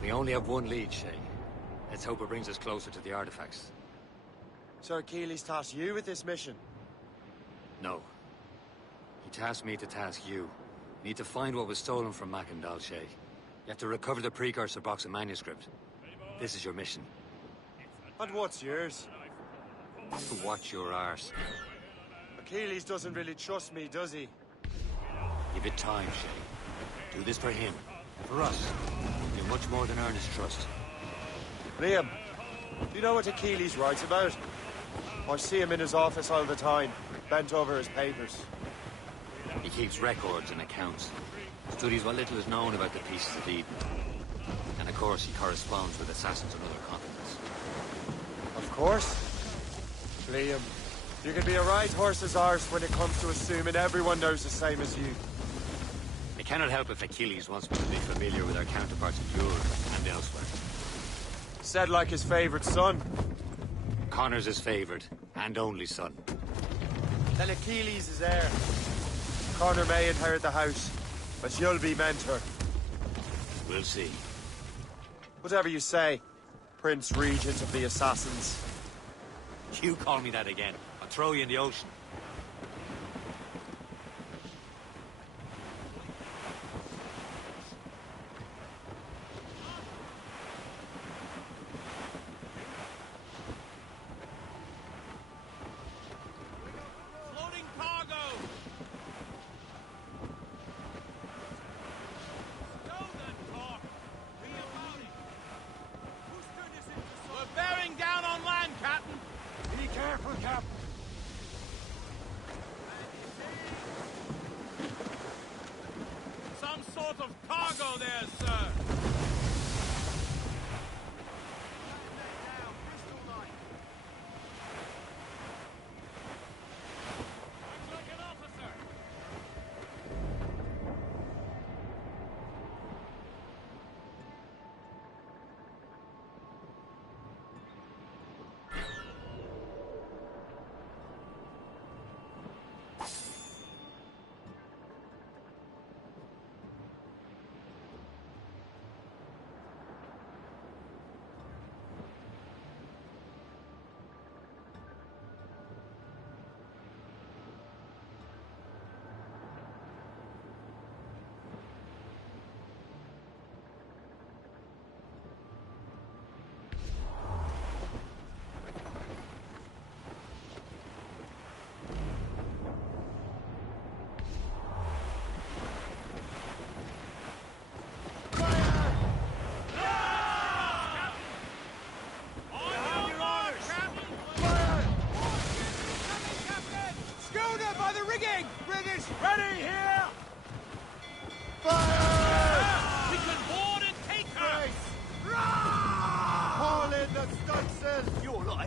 We only have one lead, Shay. Let's hope it brings us closer to the artifacts. So Achilles tasked you with this mission? No. He tasked me to task you. You need to find what was stolen from Mackandal, Shay. You have to recover the precursor box of manuscript. This is your mission. And what's yours? To watch your arse. Achilles doesn't really trust me, does he? Give it time, Shay. Do this for him. For us. You're much more than earn his trust. Liam, do you know what Achilles writes about? I see him in his office all the time, bent over his papers. He keeps records and accounts. Studies what little is known about the pieces of Eden. And of course, he corresponds with assassins on other continents. Of course. Liam, you can be a right horse's arse when it comes to assuming everyone knows the same as you. I cannot help if Achilles wants me to be familiar with our counterparts in Europe and elsewhere. Said like his favorite son. Connor's his favorite, and only son. Then Achilles is heir. Connor may inherit the house, but you'll be mentor. We'll see. Whatever you say, Prince Regent of the Assassins. You call me that again, I'll throw you in the ocean.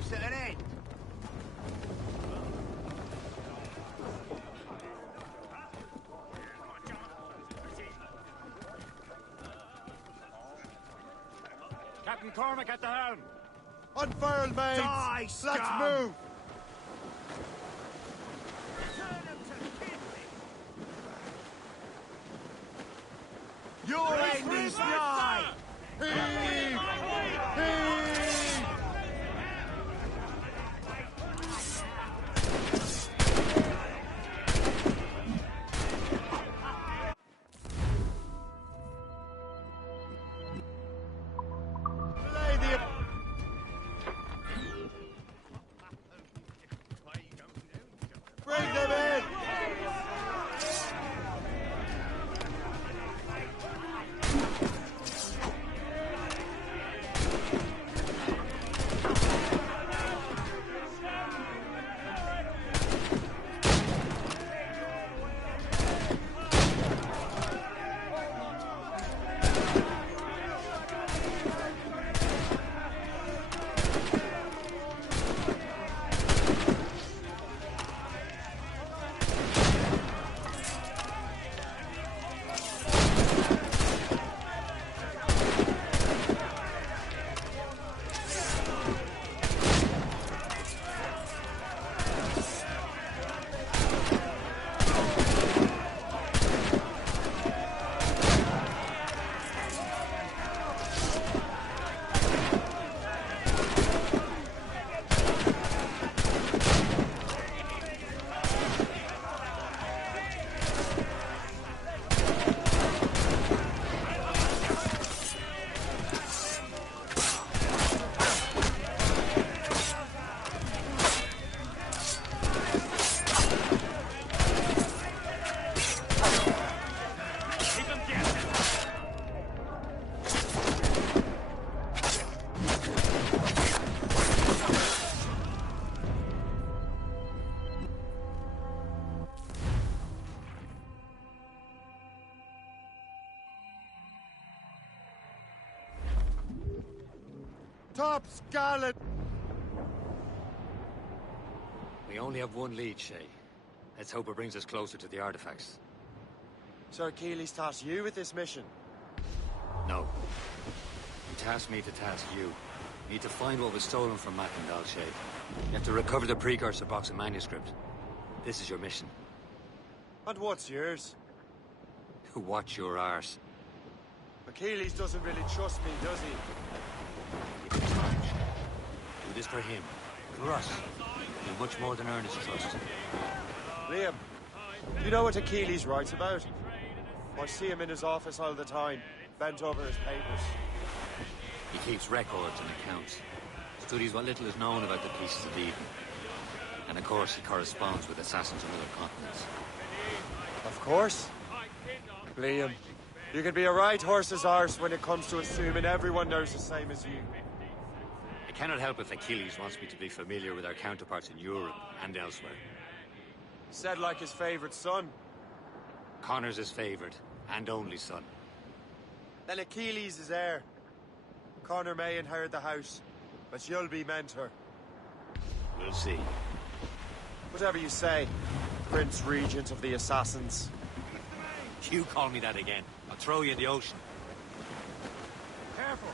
life's at an end. Captain Cormac at the helm. Unfurled, mates! Die, Let's scum! move! Your end is nigh! Heave! Heave! Belay the... Bring them in! Top Scarlet! We only have one lead, Shay. Let's hope it brings us closer to the artifacts. Sir Keeley's tasked you with this mission. No. He tasked me to task you. You need to find what was stolen from Mac and Dalshay. You have to recover the precursor box of manuscript. This is your mission. And what's yours? Watch your arse. Achilles doesn't really trust me, does he? Give him time, Shay. Do this for him. For us. Do much more than earn his trust. Liam, do you know what Achilles writes about? I see him in his office all the time, bent over his papers. He keeps records and accounts. Studies what little is known about the pieces of Eden. And of course, he corresponds with assassins from other continents. Of course. Liam, you can be a right horse's arse when it comes to assuming everyone knows the same as you. I cannot help if Achilles wants me to be familiar with our counterparts in Europe and elsewhere. Said like his favorite son. Connor's his favorite and only son. Then Achilles is heir. Connor may inherit the house, but you'll be mentor. We'll see. Whatever you say, Prince Regent of the Assassins. You call me that again. I'll throw you in the ocean. Careful.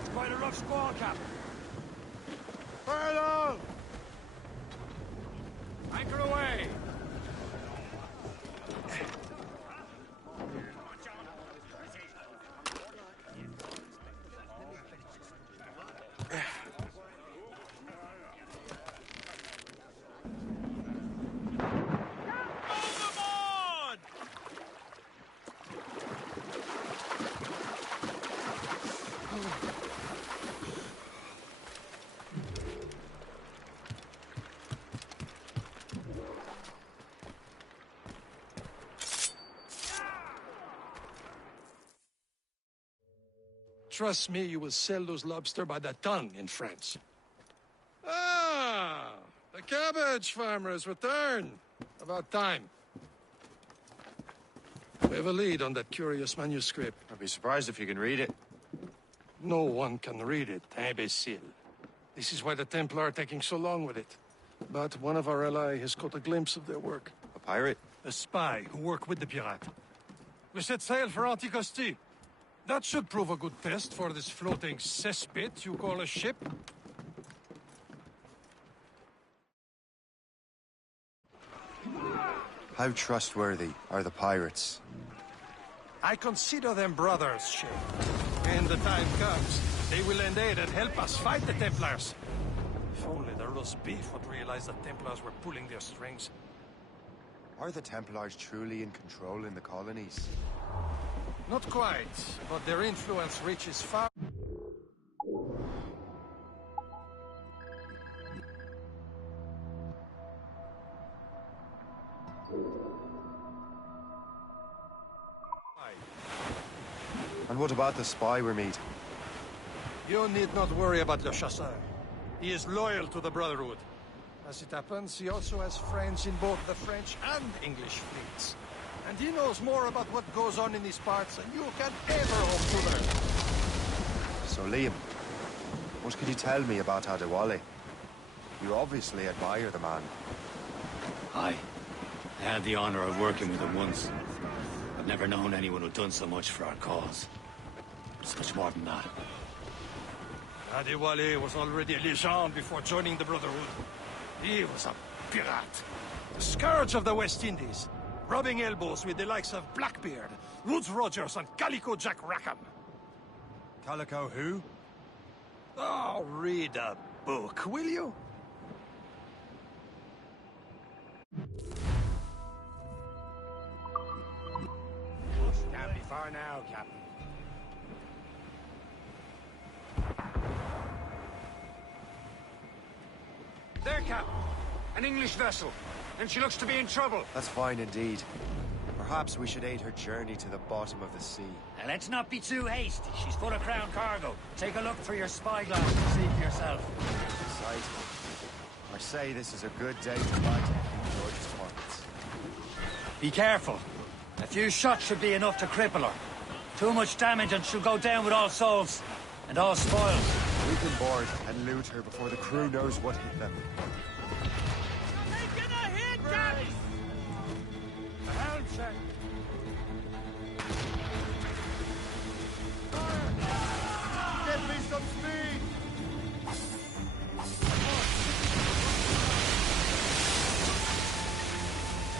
It's quite a rough squall, Captain. Furlough! Anchor away! Trust me, you will sell those lobster by the ton in France. Ah, the cabbage farmer has returned. About time. We have a lead on that curious manuscript. I'd be surprised if you can read it. No one can read it, imbecile. This is why the Templar are taking so long with it. But one of our ally has caught a glimpse of their work. A pirate? A spy who worked with the pirate. We set sail for Anticosti. That should prove a good test for this floating cesspit you call a ship. How trustworthy are the pirates? I consider them brothers, Shay. When the time comes, they will lend aid and help us fight the Templars. If only the roast beef would realize the Templars were pulling their strings. Are the Templars truly in control in the colonies? Not quite, but their influence reaches far. And what about the spy we're meeting? You need not worry about Le Chasseur. He is loyal to the Brotherhood. As it happens, he also has friends in both the French and English fleets. And he knows more about what goes on in these parts than you can ever hope to learn. So, Liam, what can you tell me about Adewale? You obviously admire the man. Aye. I had the honor of working with him once. I've never known anyone who'd done so much for our cause. It's much more than that. Adewale was already a legend before joining the Brotherhood. He was a pirate. The scourge of the West Indies. Rubbing elbows with the likes of Blackbeard, Woodes Rogers, and Calico Jack Rackham. Calico who? Oh, read a book, will you? Can't be far now, Captain. There, Captain. An English vessel. And she looks to be in trouble. That's fine indeed. Perhaps we should aid her journey to the bottom of the sea. Now, let's not be too hasty. She's full of crown cargo. Take a look through your spyglass and see for yourself. Precisely. I say this is a good day to fight King George's pockets. Be careful. A few shots should be enough to cripple her. Too much damage and she'll go down with all souls. And all spoils. We can board and loot her before the crew knows what hit them. The helm check. Get me some speed!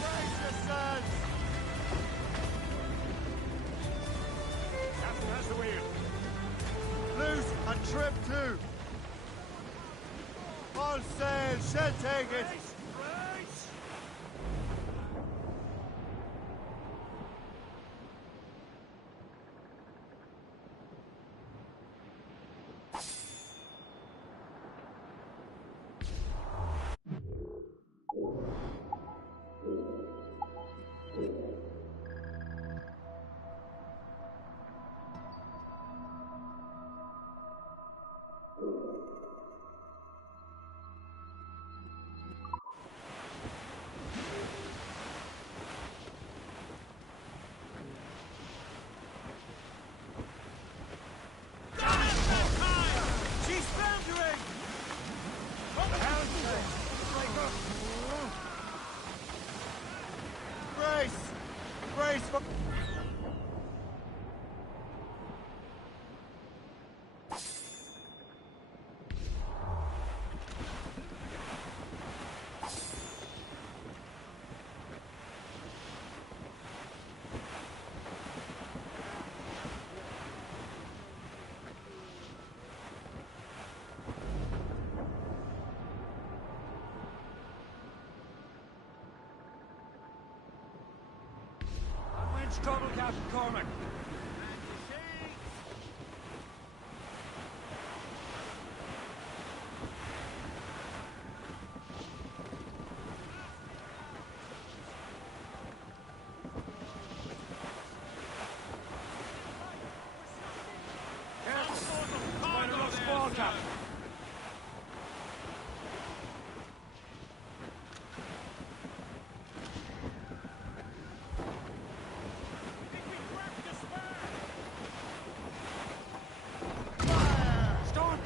Brace yourselves! Captain has the wheel. Loose and trip too! All sail, shall take it! Trouble, Captain Cormac. Find a little squall, Captain.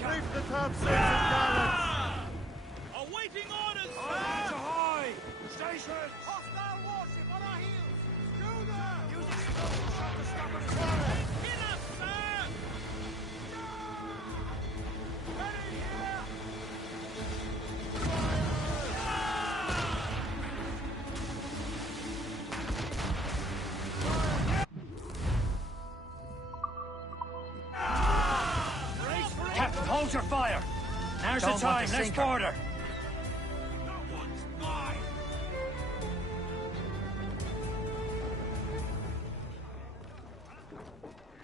Reef the top sails and gallants! Hold your fire! Now's the time, let's board her!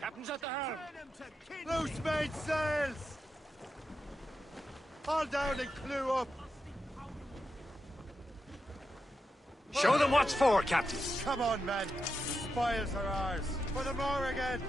Captain's at the helm! Loose mainsails! Haul down and clew up! Show them what's for, Captain! Come on, men! Spoils are ours! For the Morrigan!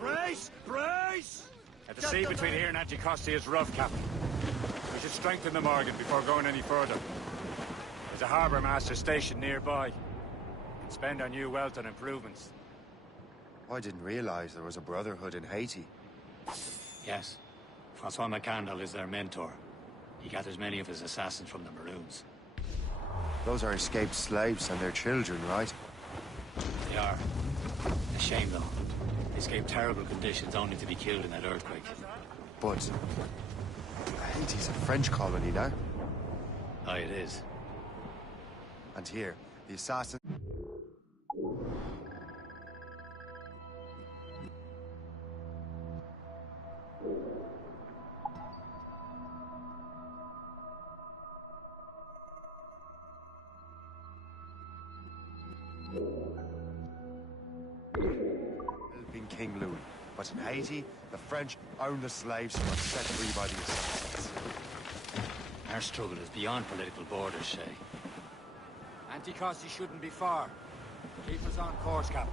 Brace! Brace! The sea between here and Anticosti is rough, Captain. We should strengthen the Morgan before going any further. There's a harbour master stationed nearby. Can spend our new wealth on improvements. I didn't realize there was a brotherhood in Haiti. Yes. Francois McCandle is their mentor. He gathers many of his assassins from the Maroons. Those are escaped slaves and their children, right? They are. A shame, though. They escaped terrible conditions only to be killed in that earthquake. But Haiti's a French colony now. Aye, it is. And here, the assassin... helping King Louis. But in Haiti, the French own the slaves who are set free by the assassins. Our struggle is beyond political borders, Shay. Anticosti shouldn't be far. Keep us on course, Captain.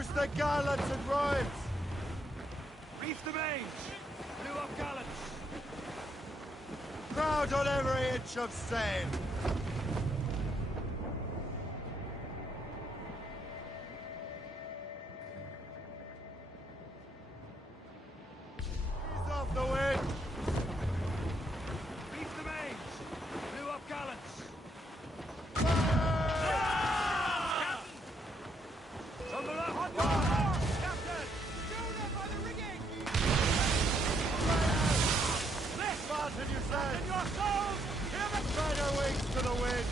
Douse the gallants and royals! Reef the mains! Blew up gallants! Crowd on every inch of sail! Ease off the wind! Reef the mains! Blew up gallants! From the left! On board! Captain! Shoot him by the rigging! Spartan, you said! In your souls! Hear the Spread your wings to the wind!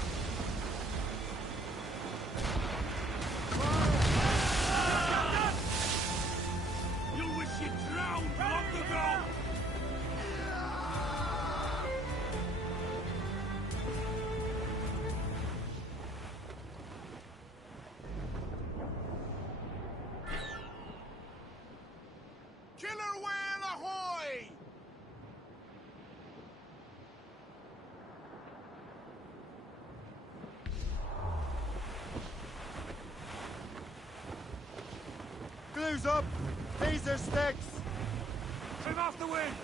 You wish you drowned long ago! Killer whale ahoy! Glue's up! These are sticks! Trim off the wind!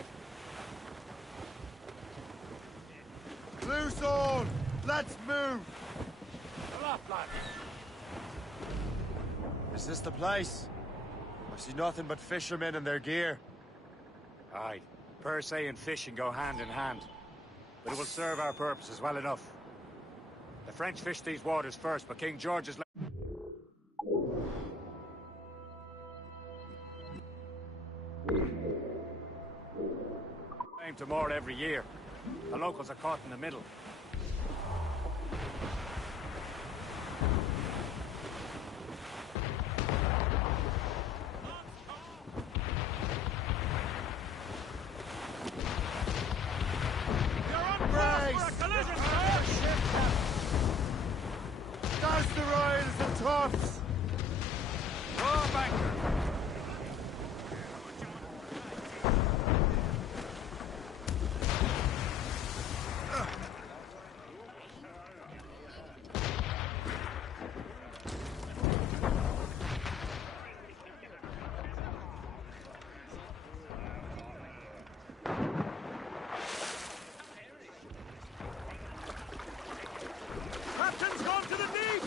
Loose all! Let's move! Aloft, lad! Is this the place? I see nothing but fishermen and their gear. Aye. Per se and fishing go hand in hand. But it will serve our purposes well enough. The French fished these waters first, but King George's claim to more every year. The locals are caught in the middle. Douse the royals and tops! Draw banker! Captain's gone to the deep!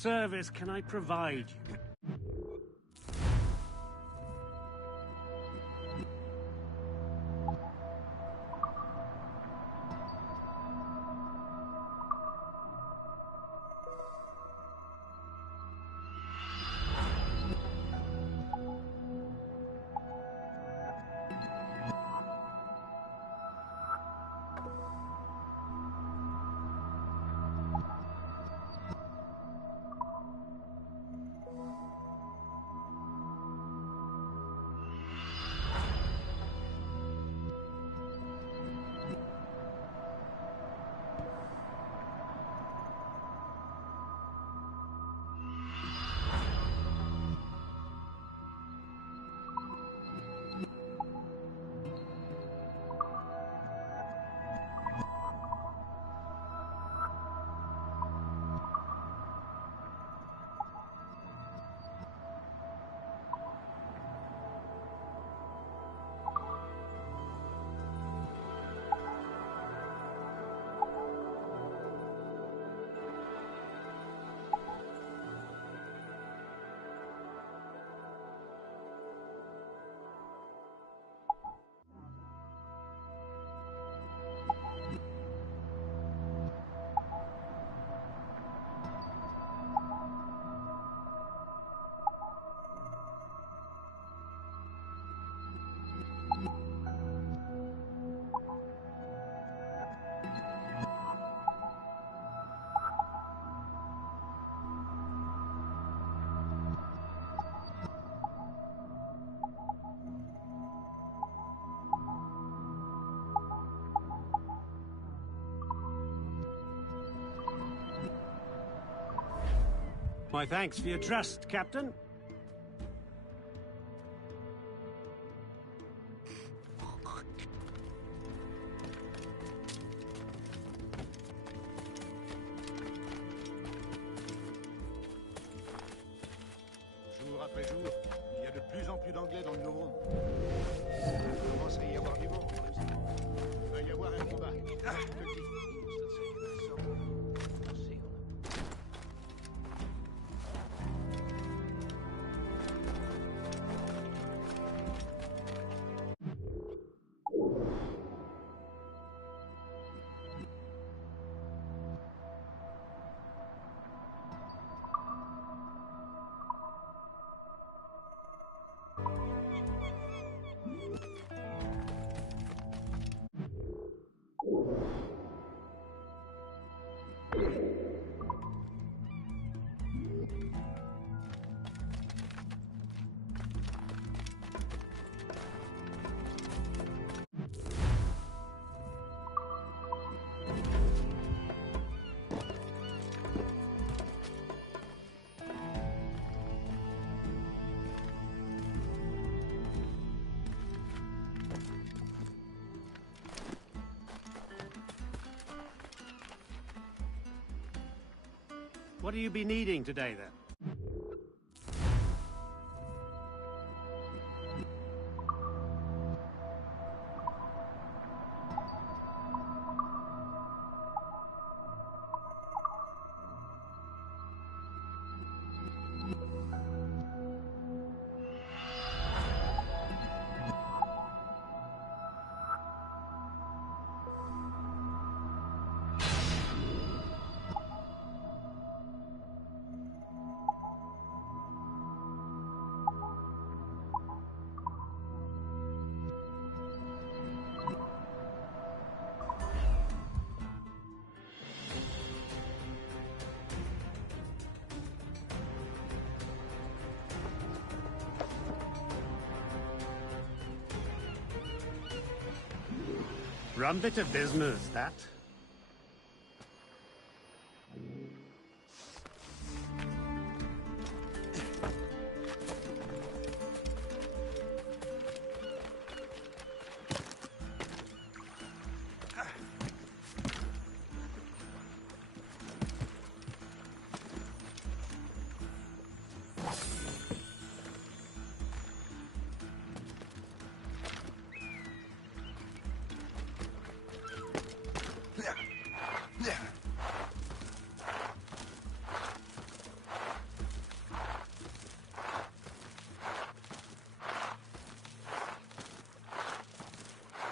service can I provide you? My thanks for your trust, Captain. Jour après jour, il y a de plus en plus d'anglais dans le nouveau monde. Il commence à y avoir du monde. Il va y avoir un combat. What do you be needing today, then? Rum bit of business, that.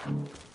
Anthem.